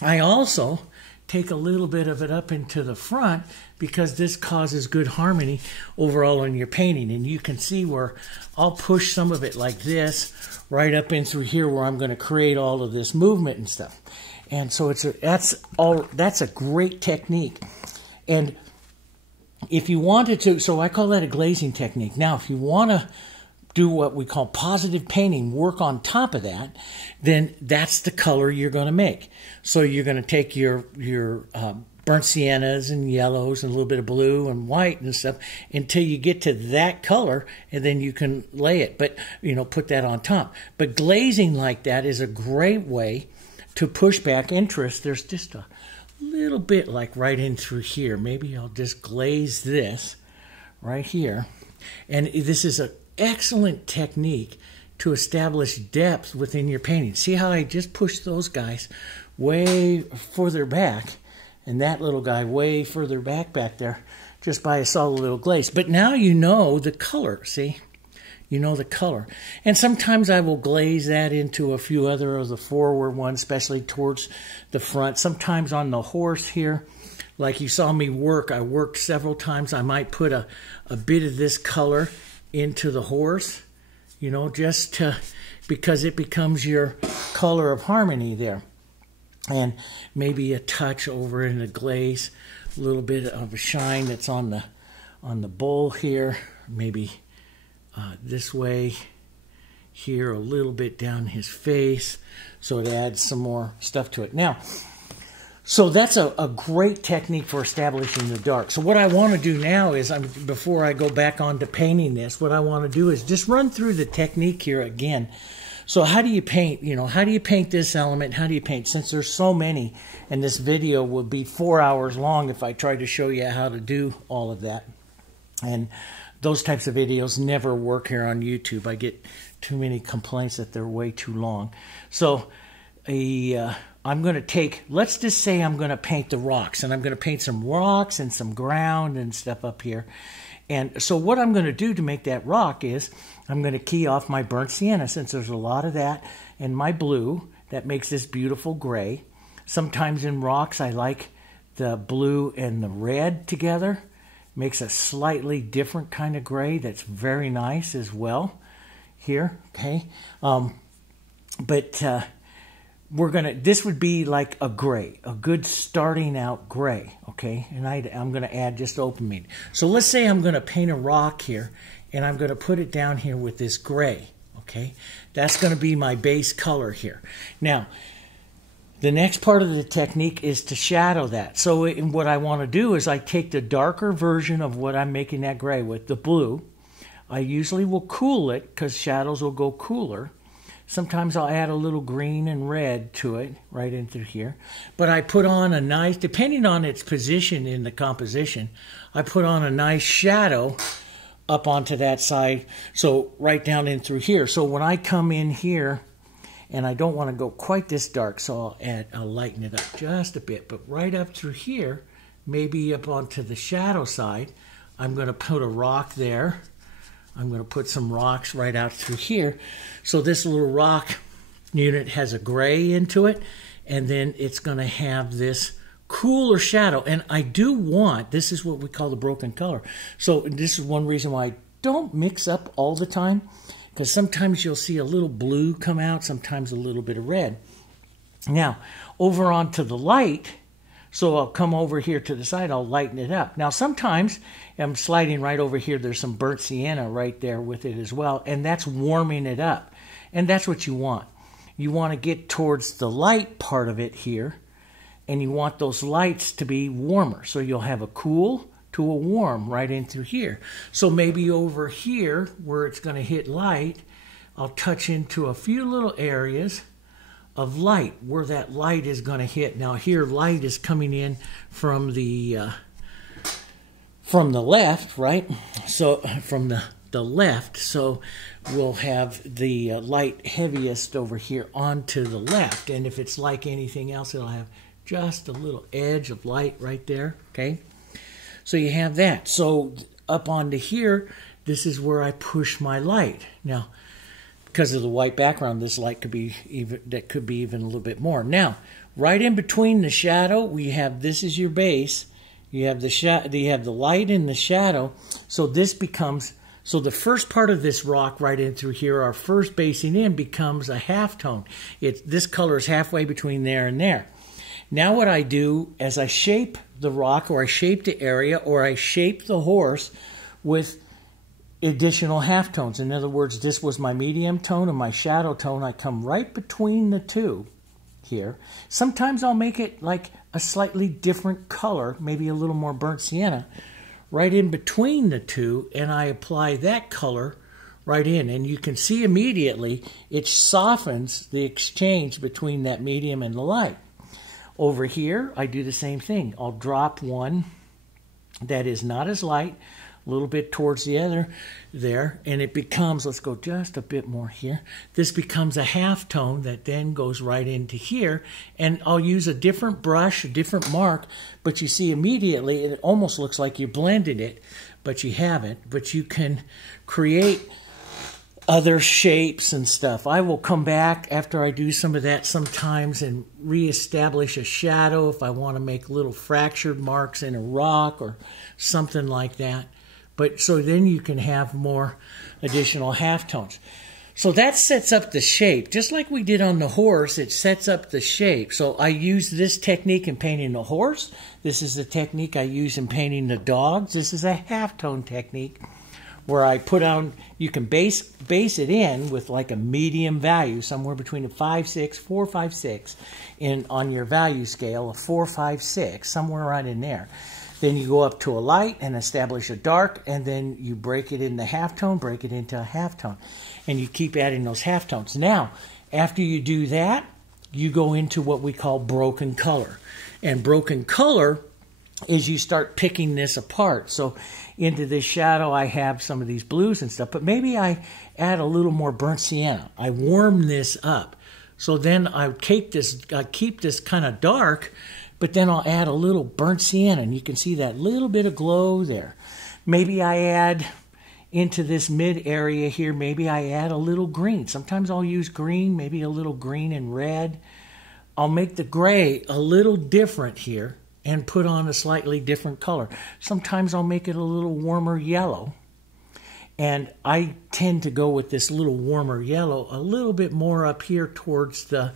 I also take a little bit of it up into the front, because this causes good harmony overall in your painting. And you can see where I'll push some of it like this right up in through here, where I'm going to create all of this movement and stuff. And so that's a great technique. And if you wanted to, so I call that a glazing technique. Now, if you want to do what we call positive painting, work on top of that, then that's the color you're going to make. So you're going to take your burnt siennas and yellows and a little bit of blue and white and stuff until you get to that color, and then you can lay it, but put that on top. But glazing like that is a great way to push back interest. There's just a little bit like right in through here. Maybe I'll just glaze this right here. And this is an excellent technique to establish depth within your painting. See how I just pushed those guys way further back, and that little guy way further back there, just by a solid little glaze. But now you know the color, see? You know the color. And sometimes I will glaze that into a few other of the forward ones, especially towards the front. Sometimes on the horse here, like you saw me work, I worked several times. I might put a bit of this color into the horse, just because it becomes your color of harmony there. And maybe a touch over in the glaze, a little bit of a shine that's on the bull here, maybe this way here, a little bit down his face, so it adds some more stuff to it. Now, so that's a great technique for establishing the dark. So what I want to do now is, before I go back on to painting this, what I want to do is just run through the technique here again. So how do you paint, how do you paint this element? How do you paint? Since there's so many, and this video will be 4 hours long if I try to show you how to do all of that. And those types of videos never work here on YouTube. I get too many complaints that they're way too long. So I'm going to take, let's just say I'm going to paint the rocks, and I'm going to paint some rocks and some ground and stuff up here. And so what I'm going to do to make that rock is I'm going to key off my burnt sienna, since there's a lot of that, and my blue that makes this beautiful gray. Sometimes in rocks I like the blue and the red together. Makes a slightly different kind of gray that's very nice as well here, okay? This would be like a gray, a good starting out gray, okay? And I'm going to add just open medium. So let's say I'm going to paint a rock here, and I'm going to put it down here with this gray, okay? That's going to be my base color here. Now, the next part of the technique is to shadow that. So what I want to do is I take the darker version of what I'm making that gray with, the blue. I usually will cool it, because shadows will go cooler. Sometimes I'll add a little green and red to it, right into here. But I put on a nice, depending on its position in the composition, I put on a nice shadow up onto that side, so right down in through here. So when I come in here, and I don't want to go quite this dark, so I'll lighten it up just a bit. But right up through here, maybe up onto the shadow side, I'm going to put a rock there. I'm going to put some rocks right out through here. So this little rock unit has a gray into it, and then it's going to have this cooler shadow. And I do want, this is what we call the broken color. So this is one reason why I don't mix up all the time, because sometimes you'll see a little blue come out, sometimes a little bit of red. Now, over onto the light, so I'll come over here to the side, I'll lighten it up. Now, sometimes I'm sliding right over here, there's some burnt sienna right there with it as well, and that's warming it up. And that's what you want. You want to get towards the light part of it here, and you want those lights to be warmer. So you'll have a cool to a warm right in through here. So maybe over here where it's going to hit light, I'll touch into a few little areas of light where that light is going to hit. Now here light is coming in from the from the left, right? So from the left, so we'll have the light heaviest over here onto the left. And if it's like anything else, it'll have just a little edge of light right there, okay? So you have that. So up onto here, this is where I push my light. Now, because of the white background, this light could be even a little bit more. Now, right in between the shadow, we have, this is your base. You have the light in the shadow. So this becomes, so the first part of this rock right in through here, our first basing in, becomes a halftone. This color is halfway between there and there. Now what I do as I shape the rock, or I shape the area, or I shape the horse with additional halftones. In other words, this was my medium tone and my shadow tone. I come right between the two here. Sometimes I'll make it like a slightly different color, maybe a little more burnt sienna, right in between the two, and I apply that color right in. And you can see immediately it softens the exchange between that medium and the light. Over here, I do the same thing. I'll drop one that is not as light, a little bit towards the other there, and it becomes, let's go just a bit more here, this becomes a half tone that then goes right into here, and I'll use a different brush, a different mark, but you see immediately it almost looks like you blended it, but you haven't. But you can create other shapes and stuff. I will come back after I do some of that sometimes and reestablish a shadow if I want to make little fractured marks in a rock or something like that. But so then you can have more additional halftones. So that sets up the shape. Just like we did on the horse, it sets up the shape. So I use this technique in painting the horse. This is the technique I use in painting the dogs. This is a halftone technique where I put on, you can base it in with like a medium value, somewhere between a 5, 6, 4, 5, 6 on your value scale, a 4, 5, 6, somewhere right in there. Then you go up to a light and establish a dark, and then you break it into halftone, break it into a halftone. And you keep adding those halftones. Now, after you do that, you go into what we call broken color. And broken color is you start picking this apart. So into this shadow, I have some of these blues and stuff, but maybe I add a little more burnt sienna. I warm this up. So then I keep this kind of dark, but then I'll add a little burnt sienna, and you can see that little bit of glow there. Maybe I add into this mid area here, maybe I add a little green. Sometimes I'll use green, maybe a little green and red. I'll make the gray a little different here and put on a slightly different color. Sometimes I'll make it a little warmer yellow. And I tend to go with this little warmer yellow a little bit more up here towards the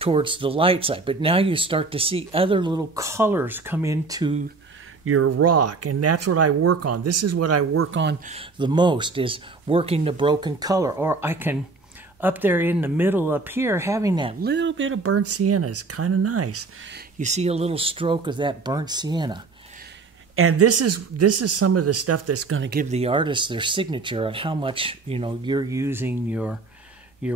light side. But now you start to see other little colors come into your rock, and that's what I work on. This is what I work on the most, is working the broken color. Or I can, up there in the middle up here, having that little bit of burnt sienna is kind of nice. You see a little stroke of that burnt sienna. And this is some of the stuff that's going to give the artist their signature on how much, you know, you're using your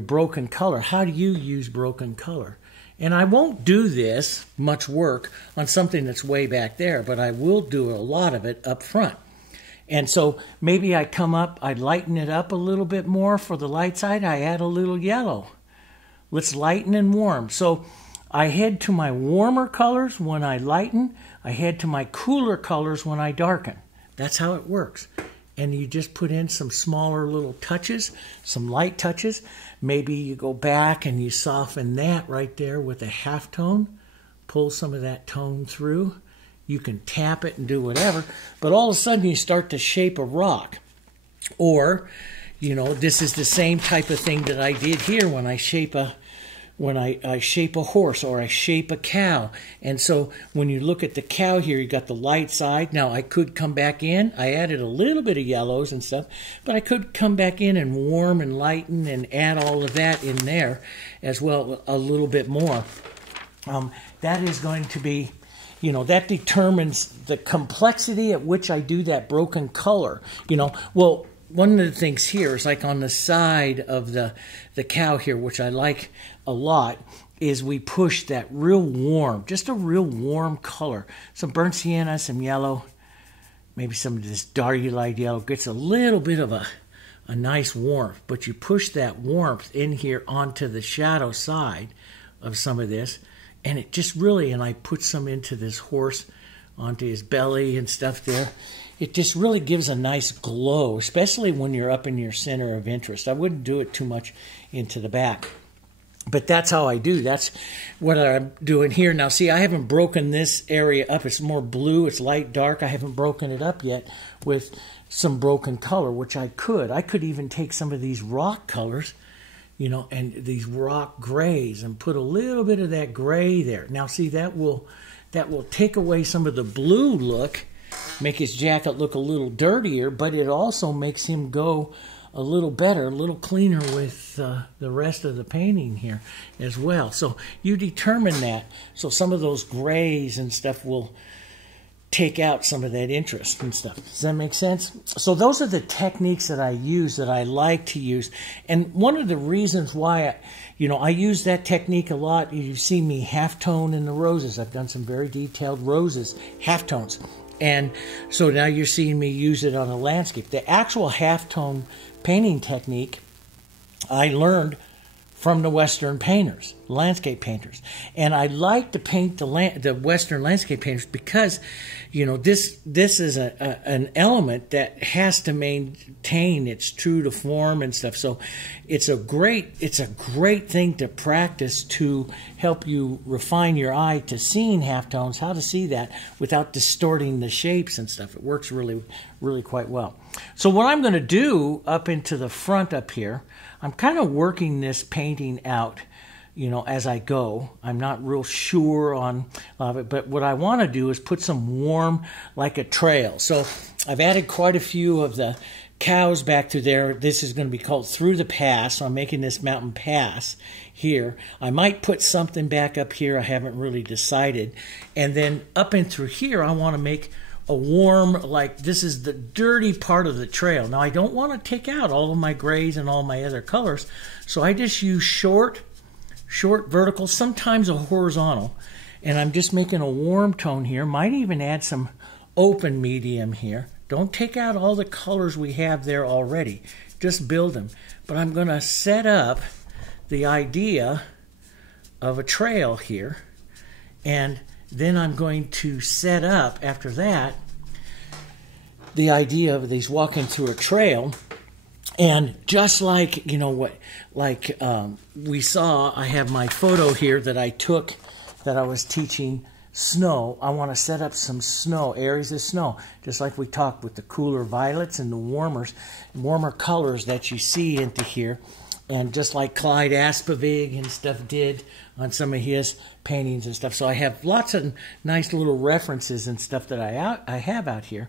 broken color. How do you use broken color? And I won't do this much work on something that's way back there, but I will do a lot of it up front. And so maybe I come up, I lighten it up a little bit more for the light side. I add a little yellow. Let's lighten and warm. So I head to my warmer colors when I lighten. I head to my cooler colors when I darken. That's how it works. And you just put in some smaller little touches, some light touches. Maybe you go back and you soften that right there with a halftone. Pull some of that tone through. You can tap it and do whatever. But all of a sudden you start to shape a rock. Or, you know, this is the same type of thing that I did here when I shape a horse or I shape a cow. And so when you look at the cow here, you got the light side. Now I could come back in. I added a little bit of yellows and stuff, but I could come back in and warm and lighten and add all of that in there as well, a little bit more. That is going to be, you know, that determines the complexity at which I do that broken color. You know, well, one of the things here is like on the side of the cow here, which I like a lot, is we push that real warm, just a real warm color. Some burnt sienna, some yellow, maybe some of this Diarylide Yellow. Gets a little bit of a nice warmth, but you push that warmth in here onto the shadow side of some of this, and it just really, and I put some into this horse, onto his belly and stuff there. It just really gives a nice glow, especially when you're up in your center of interest. I wouldn't do it too much into the back. But that's how I do. That's what I'm doing here. Now, see, I haven't broken this area up. It's more blue. It's light dark. I haven't broken it up yet with some broken color, which I could. I could even take some of these rock colors, you know, and these rock grays and put a little bit of that gray there. Now, see, that will take away some of the blue look, make his jacket look a little dirtier, but it also makes him go a little better, a little cleaner with the rest of the painting here as well. So you determine that. So some of those grays and stuff will take out some of that interest and stuff. Does that make sense? So those are the techniques that I use, that I like to use. And one of the reasons why I use that technique a lot, you see me halftone in the roses. I've done some very detailed roses, halftones. And so now you're seeing me use it on a landscape. The actual halftone painting technique I learned from the Western painters, landscape painters. And I like to paint the Western landscape painters because, this is an element that has to maintain its true to form and stuff. So it's a great thing to practice to help you refine your eye to seeing halftones, how to see that without distorting the shapes and stuff. It works really, really quite well. So what I'm going to do up into the front up here, I'm kind of working this painting out, as I go. I'm not real sure on a lot of it, but what I want to do is put some warm, like a trail. So I've added quite a few of the cows back to there. This is going to be called Through the Pass, so I'm making this mountain pass here. I might put something back up here. I haven't really decided. And then up and through here, I want to make a warm, like this is the dirty part of the trail. Now I don't want to take out all of my grays and all my other colors, so I just use short vertical, sometimes a horizontal, and I'm just making a warm tone here. Might even add some open medium here. Don't take out all the colors we have there already, just build them. But I'm going to set up the idea of a trail here, and then I'm going to set up, after that, the idea of these walking through a trail. And just like, we saw, I have my photo here that I took that I was teaching snow. I want to set up some snow, areas of snow, just like we talked with the cooler violets and the warmer colors that you see into here. And just like Clyde Aspavig and stuff did on some of his paintings and stuff. So I have lots of nice little references and stuff that I have out here.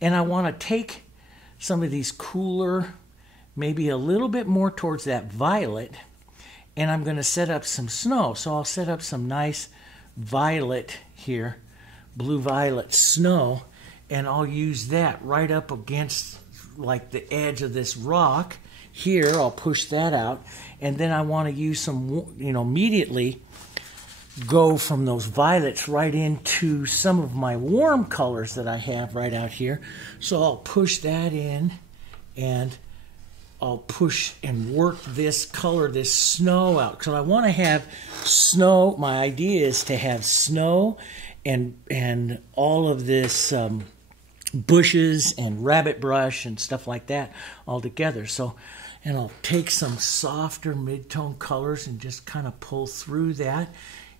And I want to take some of these cooler, maybe a little bit more towards that violet, and I'm going to set up some snow. So I'll set up some nice violet here, blue violet snow, and I'll use that right up against like the edge of this rock. Here, I'll push that out, and then I want to use some, immediately go from those violets right into some of my warm colors that I have right out here. So I'll push that in, and I'll push and work this color, this snow out. Because I want to have snow. My idea is to have snow and all of this bushes and rabbit brush and stuff like that all together. So, and I'll take some softer mid-tone colors and just kind of pull through that.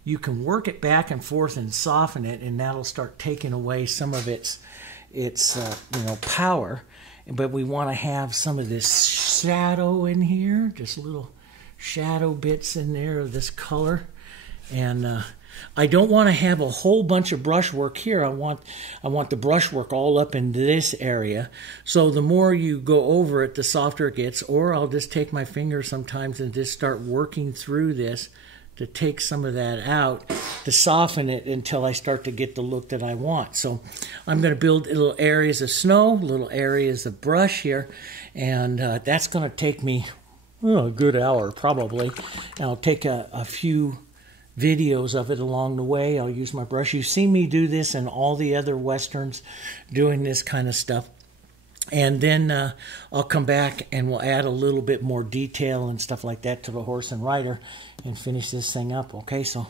You can work it back and forth and soften it, and that'll start taking away some of its power. But we want to have some of this shadow in here, just little shadow bits in there of this color. And I don't want to have a whole bunch of brushwork here. I want the brushwork all up in this area. So the more you go over it, the softer it gets. Or I'll just take my finger sometimes and just start working through this to take some of that out, to soften it until I start to get the look that I want. So I'm going to build little areas of snow, little areas of brush here, and that's going to take me a good hour probably. And I'll take a few videos of it along the way. I'll use my brush. You've seen me do this in all the other Westerns, doing this kind of stuff. And then I'll come back and we'll add a little bit more detail and stuff like that to the horse and rider and finish this thing up. Okay, so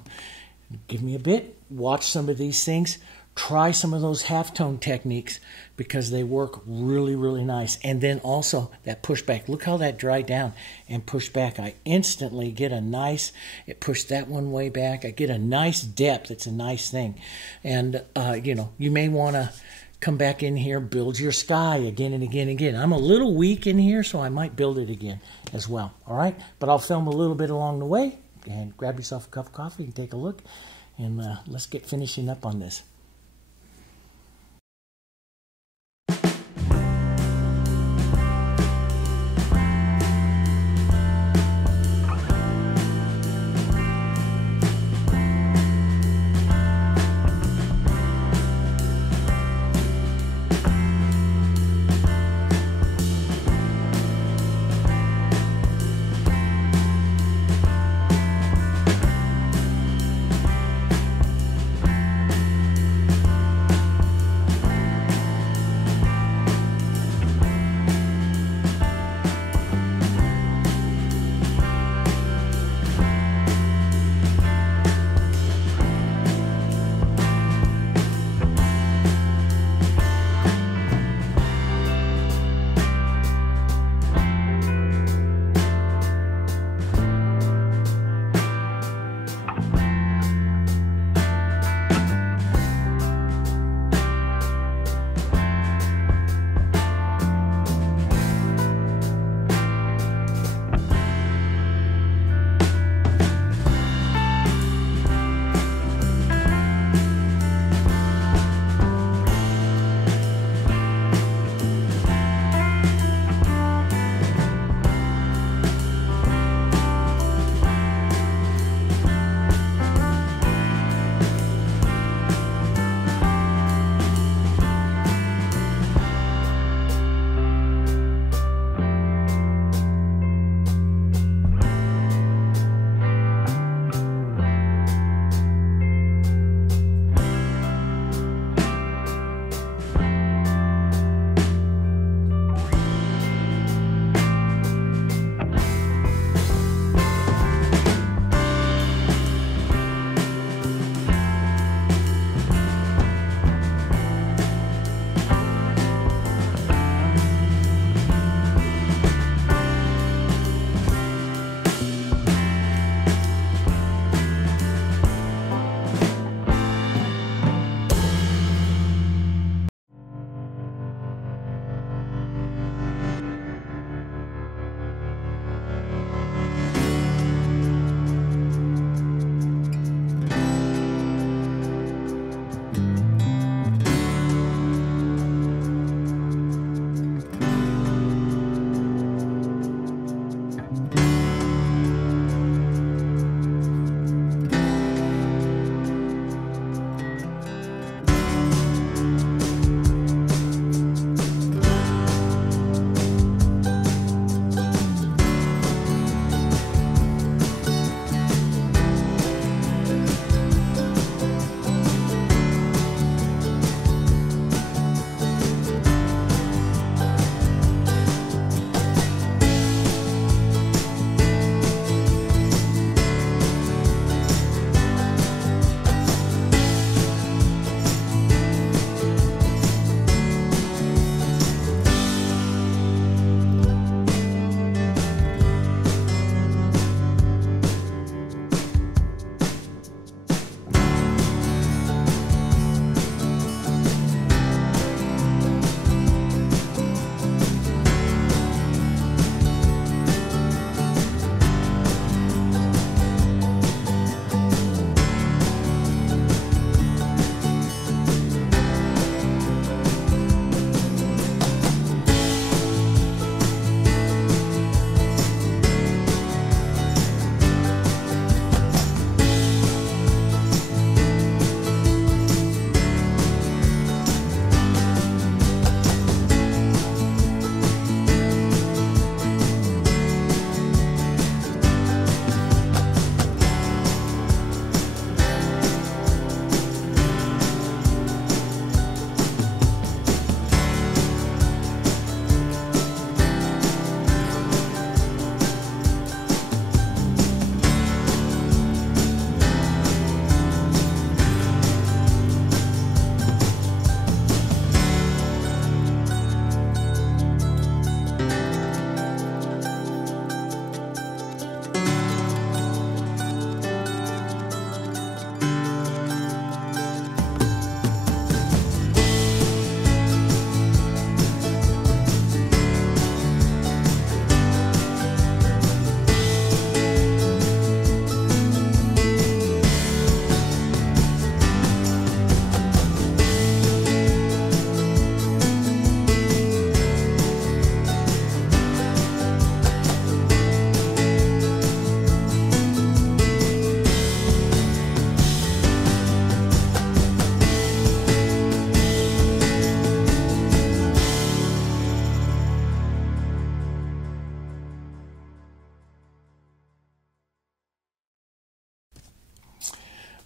give me a bit. Watch some of these things. Try some of those halftone techniques because they work really, really nice. And then also that pushback. Look how that dried down and pushed back. I instantly get a nice, it pushed that one way back. I get a nice depth. It's a nice thing. And, you know, you may want to come back in here, build your sky again and again and again. I'm a little weak in here, so I might build it again as well. All right? But I'll film a little bit along the way. And grab yourself a cup of coffee and take a look. And let's get finishing up on this.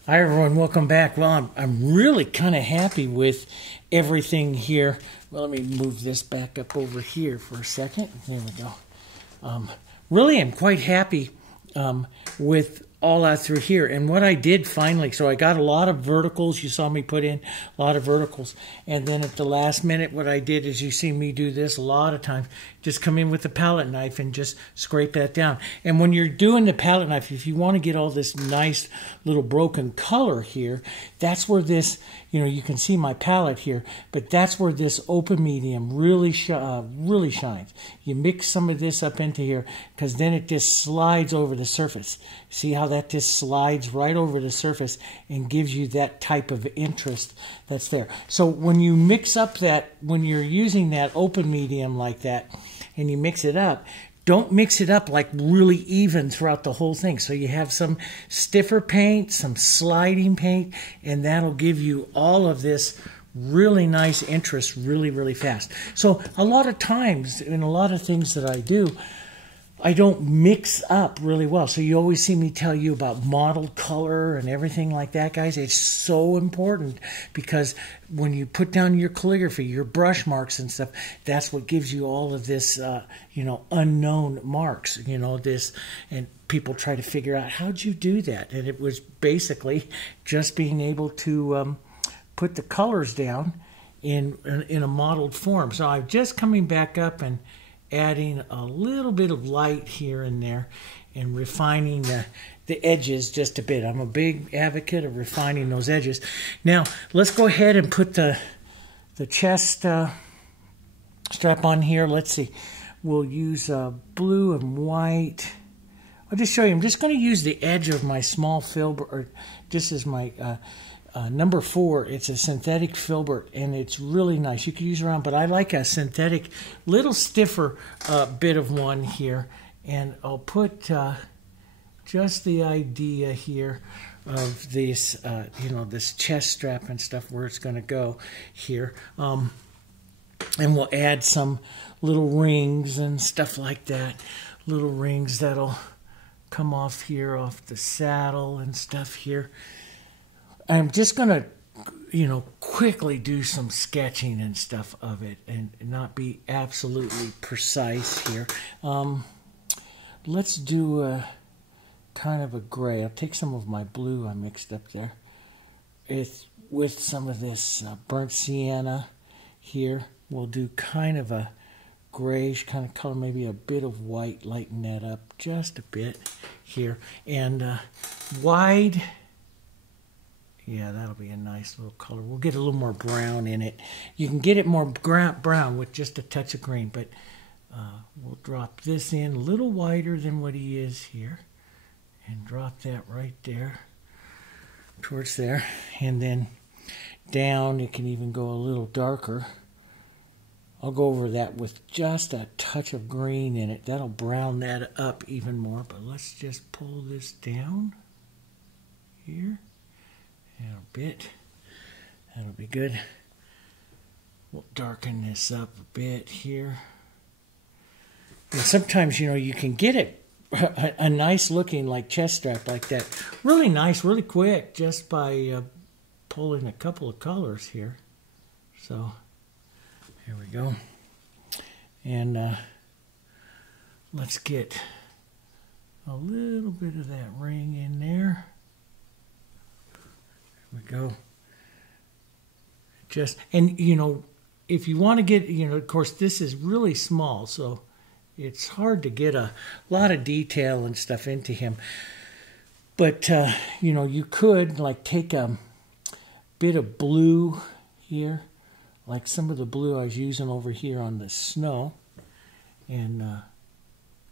Hi everyone, welcome back. Well, I'm really kind of happy with everything here. Well, let me move this back up over here for a second. There we go. Really, I'm quite happy with all out through here. And what I did finally, so I got a lot of verticals. You saw me put in a lot of verticals. And then at the last minute, what I did is, you see me do this a lot of times, just come in with the palette knife and just scrape that down. And when you're doing the palette knife, if you want to get all this nice little broken color here, that's where this, you can see my palette here, but that's where this open medium really shines. You mix some of this up into here, because then it just slides over the surface. See how that just slides right over the surface and gives you that type of interest that's there. So when you mix up that, when you're using that open medium like that, and you mix it up, don't mix it up like really even throughout the whole thing. So you have some stiffer paint, some sliding paint, and that'll give you all of this really nice interest really, really fast. So a lot of times, in a lot of things that I do, I don't mix up really well. So you always see me tell you about mottled color and everything like that, guys. It's so important, because when you put down your calligraphy, your brush marks and stuff, that's what gives you all of this, unknown marks, this, and people try to figure out, how'd you do that? And it was basically just being able to put the colors down in a mottled form. So I'm just coming back up and adding a little bit of light here and there and refining the edges just a bit. I'm a big advocate of refining those edges. Now, let's go ahead and put the chest strap on here. Let's see. We'll use blue and white. I'll just show you. I'm just going to use the edge of my small filbert, or just as my number 4, it's a synthetic filbert, and it's really nice. You can use around, but I like a synthetic, little stiffer bit of one here, and I'll put just the idea here of this, this chest strap and stuff, where it's going to go here, and we'll add some little rings and stuff like that, little rings that'll come off here, off the saddle and stuff here. I'm just going to, quickly do some sketching and stuff of it, and not be absolutely precise here. Let's do a kind of a gray. I'll take some of my blue I mixed up there. It's with some of this burnt sienna here. We'll do kind of a grayish kind of color, maybe a bit of white, lighten that up just a bit here. And wide... yeah, that'll be a nice little color. We'll get a little more brown in it. You can get it more brown with just a touch of green, but we'll drop this in a little wider than what he is here, and drop that right there, towards there. And then down, it can even go a little darker. I'll go over that with just a touch of green in it. That'll brown that up even more, but let's just pull this down here. And a bit. That'll be good. We'll darken this up a bit here. And sometimes, you can get it a nice looking like chest strap like that. Really nice, really quick, just by pulling a couple of colors here. So, here we go. And let's get a little bit of that ring in there. There we go. Just, and if you want to get, of course this is really small, so it's hard to get a lot of detail and stuff into him. But, you could like take a bit of blue here, like some of the blue I was using over here on the snow, and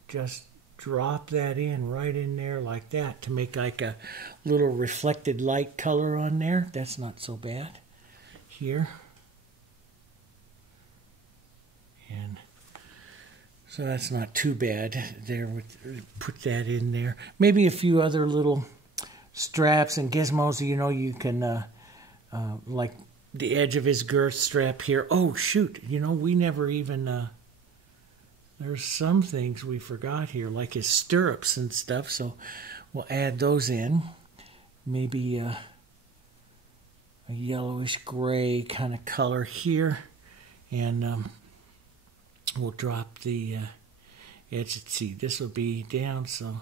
just drop that in right in there like that to make like a little reflected light color on there. That's not so bad here. And so that's not too bad there. Put that in there. Maybe a few other little straps and gizmos, you can like the edge of his girth strap here. Oh shoot, we never even there's some things we forgot here, like his stirrups and stuff, so we'll add those in. maybe a yellowish gray kind of color here, and we'll drop the edge. Let's see, this will be down, so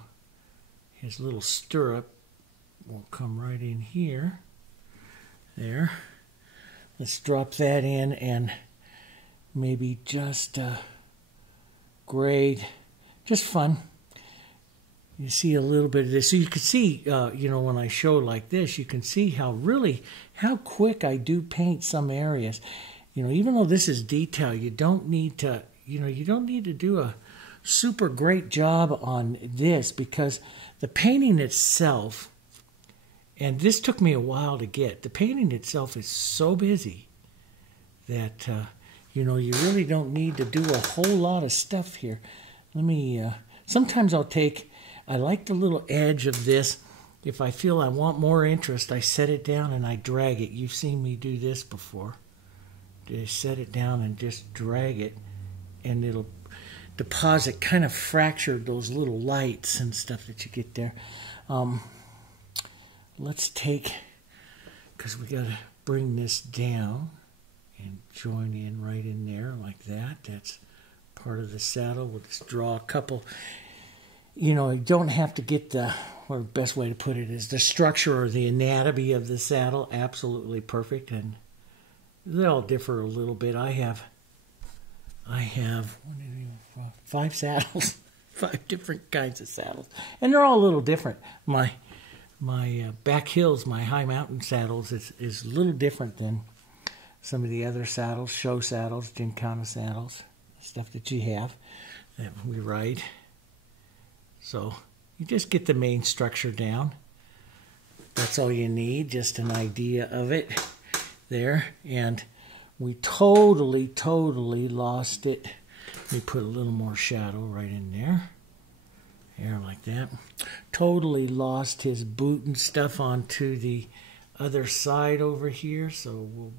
his little stirrup will come right in here. There. Let's drop that in, and maybe just grade, just fun. You see a little bit of this. So you can see, you know, when I show like this, you can see how quick I do paint some areas. You know, even though this is detail, you don't need to, you know, you don't need to do a super great job on this, because the painting itself, and this took me a while to get, the painting itself is so busy that, you know, you really don't need to do a whole lot of stuff here. Let me, sometimes I like the little edge of this. If I feel I want more interest, I set it down and I drag it. You've seen me do this before. Just set it down and just drag it, and it'll deposit, kind of fracture those little lights and stuff that you get there. Let's take, because we got to bring this down and join in right in there like that. That's part of the saddle. We'll just draw a couple. You know, you don't have to get the, or the best way to put it is the structure or the anatomy of the saddle absolutely perfect, and they all differ a little bit. I have 5 saddles, 5 different kinds of saddles, and they're all a little different. My back hills, my high mountain saddles is a little different than some of the other saddles, show saddles, gincana saddles, stuff that you have that we ride. So you just get the main structure down. That's all you need, just an idea of it there. And we totally lost it. Let me put a little more shadow right in there. There, like that. Totally lost his boot and stuff onto the other side over here. So we'll,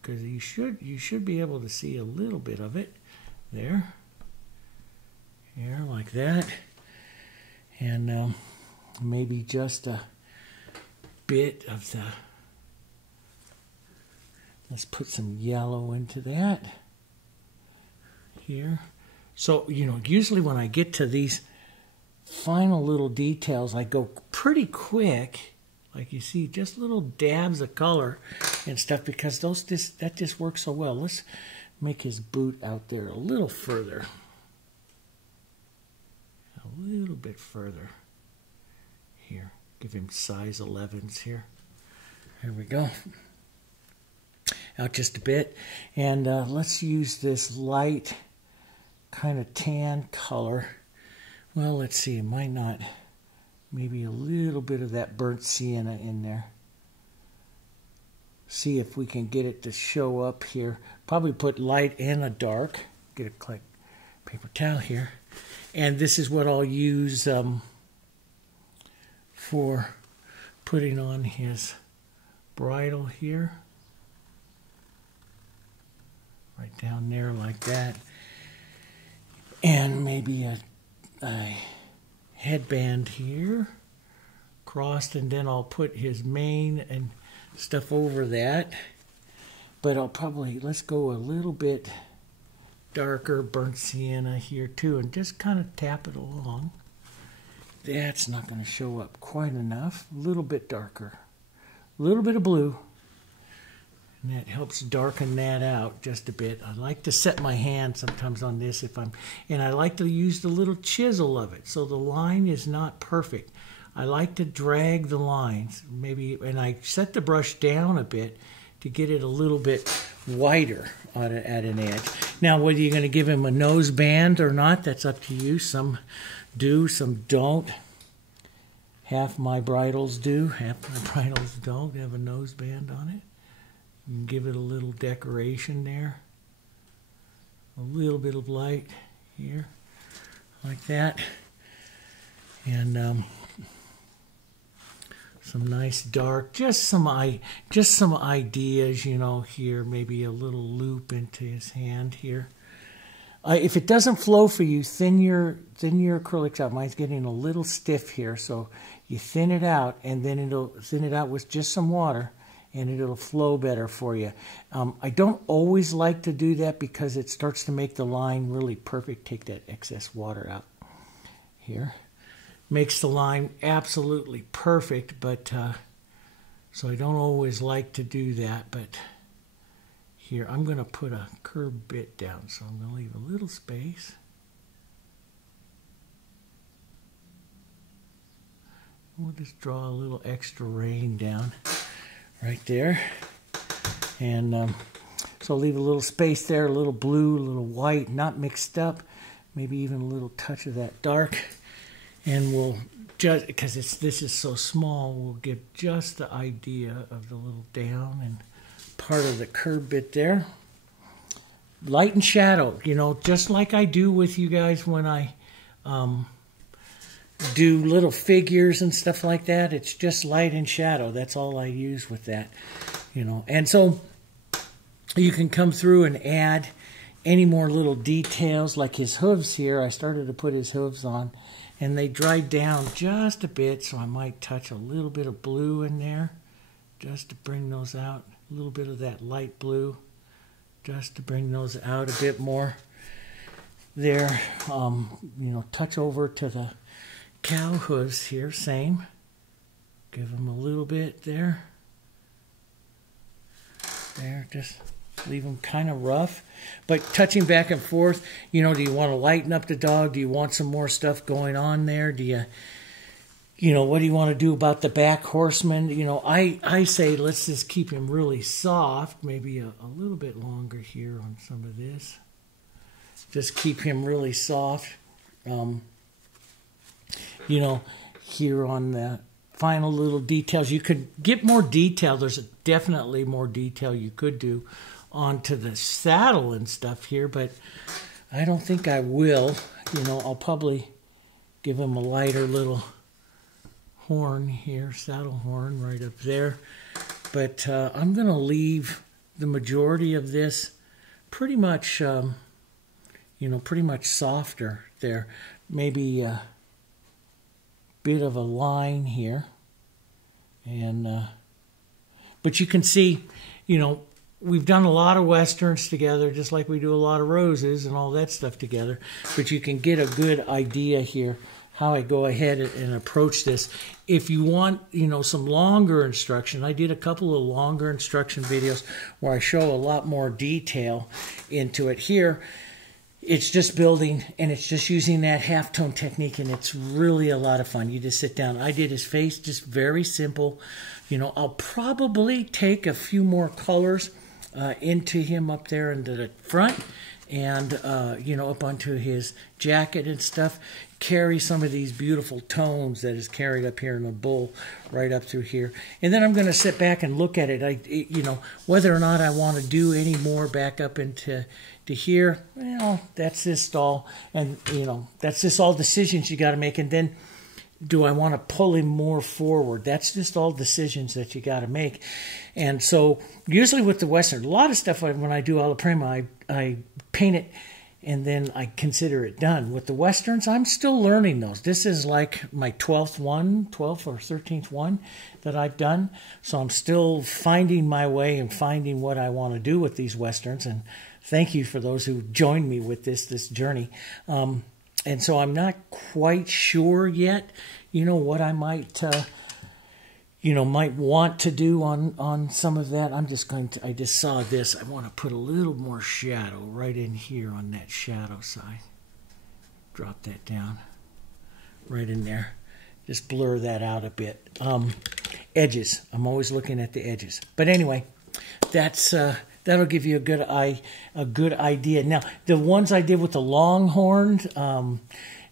because you should be able to see a little bit of it there. Here, like that. And maybe just a bit of the, let's put some yellow into that here. So, you know, usually when I get to these final little details, I go pretty quick, like you see, just little dabs of color and stuff, because that just works so well. Let's make his boot out there a little further. A little bit further here. Give him size 11s here. There we go. Out just a bit. And let's use this light kind of tan color. Well, let's see. It might not. Maybe a little bit of that burnt sienna in there. See if we can get it to show up here. Probably put light and a dark. Get a click paper towel here. And this is what I'll use for putting on his bridle here. Right down there like that. And maybe a headband here. Crossed, and then I'll put his mane and stuff over that. But I'll probably, let's go a little bit darker burnt sienna here too, and just kind of tap it along. That's not going to show up quite enough. A little bit darker. A little bit of blue. And that helps darken that out just a bit. I like to set my hand sometimes on this and I like to use the little chisel of it, so the line is not perfect. I like to drag the lines, maybe, and I set the brush down a bit to get it a little bit wider at an edge. Now, whether you're going to give him a nose band or not, that's up to you. Some do, some don't. Half my bridles do, half my bridles don't have a nose band on it. You can give it a little decoration there. A little bit of light here, like that. And some nice dark, just some ideas, you know, here. Maybe a little loop into his hand here. If it doesn't flow for you, thin your acrylics out. Mine's getting a little stiff here, so you thin it out, and then it'll thin it out with just some water, and it'll flow better for you. I don't always like to do that because it starts to make the line really perfect. Take that excess water out here. Makes the line absolutely perfect, but so I don't always like to do that. But here, I'm going to put a curved bit down, so I'm going to leave a little space. We'll just draw a little extra rain down right there. And so leave a little space there, a little blue, a little white, not mixed up, maybe even a little touch of that dark. And we'll just, because this is so small, we'll give just the idea of the little down and part of the curve bit there. Light and shadow, you know, just like I do with you guys when I do little figures and stuff like that. It's just light and shadow. That's all I use with that, you know. And so you can come through and add any more little details, like his hooves here. I started to put his hooves on, and they dried down just a bit, so I might touch a little bit of blue in there just to bring those out. A little bit of that light blue just to bring those out a bit more there. You know, touch over to the cow hooves here, same. Give them a little bit there. There, just leave them kind of rough. But touching back and forth, you know, do you want to lighten up the dog? Do you want some more stuff going on there? Do you know, what do you want to do about the back horseman? You know, I say let's just keep him really soft, maybe a little bit longer here on some of this. Just keep him really soft. You know, here on the final little details, you could get more detail. There's definitely more detail you could do onto the saddle and stuff here, but I don't think I will. You know, I'll probably give him a lighter little horn here, saddle horn right up there. But I'm going to leave the majority of this pretty much, you know, pretty much softer there. Maybe bit of a line here, and but you can see, you know, we've done a lot of westerns together, just like we do a lot of roses and all that stuff together, but you can get a good idea here how I go ahead and approach this. If you want, you know, some longer instruction, I did a couple of longer instruction videos where I show a lot more detail into it. Here it's just building, and it's just using that halftone technique, and it's really a lot of fun. You just sit down. I did his face, just very simple. You know, I'll probably take a few more colors into him up there into the front, and, you know, up onto his jacket and stuff. Carry some of these beautiful tones that is carried up here in the bull, right up through here. And then I'm going to sit back and look at it. You know, whether or not I want to do any more back up into here, well, that's just all, and you know, that's just all decisions you got to make. And then, do I want to pull him more forward? That's just all decisions that you got to make. And so, usually with the Western, a lot of stuff when I do alla prima, I paint it, and then I consider it done. With the Westerns, I'm still learning those. This is like my 12th or 13th one that I've done. So I'm still finding my way and finding what I want to do with these Westerns. And thank you for those who joined me with this journey. And so I'm not quite sure yet, you know, what I might, you know, might want to do on some of that. I'm just going to, I just saw this. I want to put a little more shadow right in here on that shadow side. Drop that down right in there. Just blur that out a bit. Edges. I'm always looking at the edges. But anyway, that's that'll give you a good idea. Now, the ones I did with the Longhorns,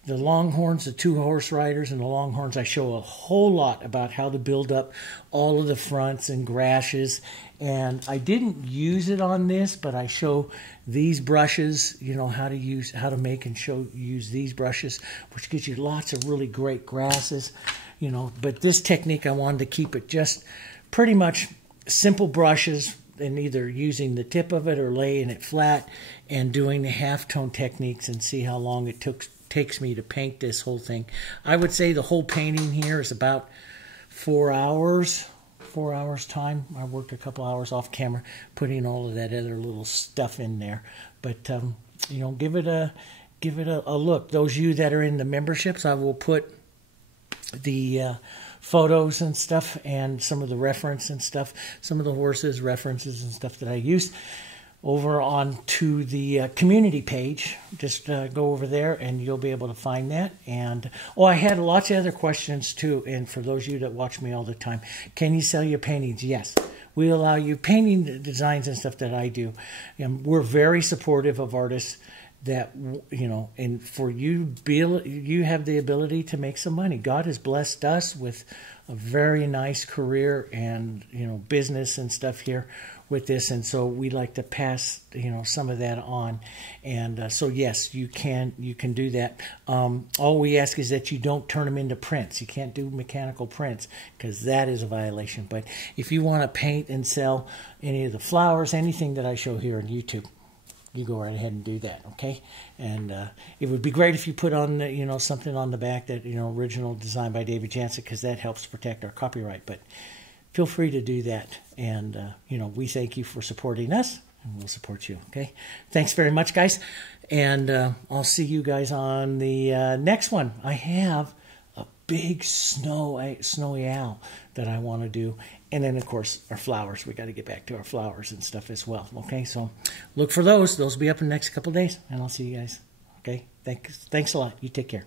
the two horse riders and the Longhorns, I show a whole lot about how to build up all of the fronts and grashes. And I didn't use it on this, but I show these brushes, you know, how to make and use these brushes, which gives you lots of really great grasses, you know. But this technique, I wanted to keep it just pretty much simple brushes, and either using the tip of it or laying it flat and doing the halftone techniques, and see how long it takes me to paint this whole thing. I would say the whole painting here is about 4 hours. 4 hours time. I worked a couple hours off camera putting all of that other little stuff in there. But you know, give it a look. Those of you that are in the memberships, I will put the photos and stuff and some of the reference and stuff, some of the horses, references and stuff that I used over onto the community page. Just go over there and you'll be able to find that. And oh, I had lots of other questions too. And for those of you that watch me all the time, can you sell your paintings? Yes, we allow you painting designs and stuff that I do. And we're very supportive of artists that, you know, and for you, you have the ability to make some money. God has blessed us with a very nice career and, you know, business and stuff here with this, and so we like to pass, you know, some of that on. And so yes, you can do that. All we ask is that you don't turn them into prints. You can't do mechanical prints because that is a violation. But if you want to paint and sell any of the flowers, anything that I show here on YouTube, you go right ahead and do that, okay? And it would be great if you put on, you know, something on the back that, you know, original design by David Jansen, because that helps protect our copyright. But feel free to do that. And, you know, we thank you for supporting us, and we'll support you, okay? Thanks very much, guys. And I'll see you guys on the next one. I have a big snowy owl that I want to do. And then, of course, our flowers. We got to get back to our flowers and stuff as well, okay? So look for those. Those will be up in the next couple of days, and I'll see you guys, okay? Thanks a lot. You take care.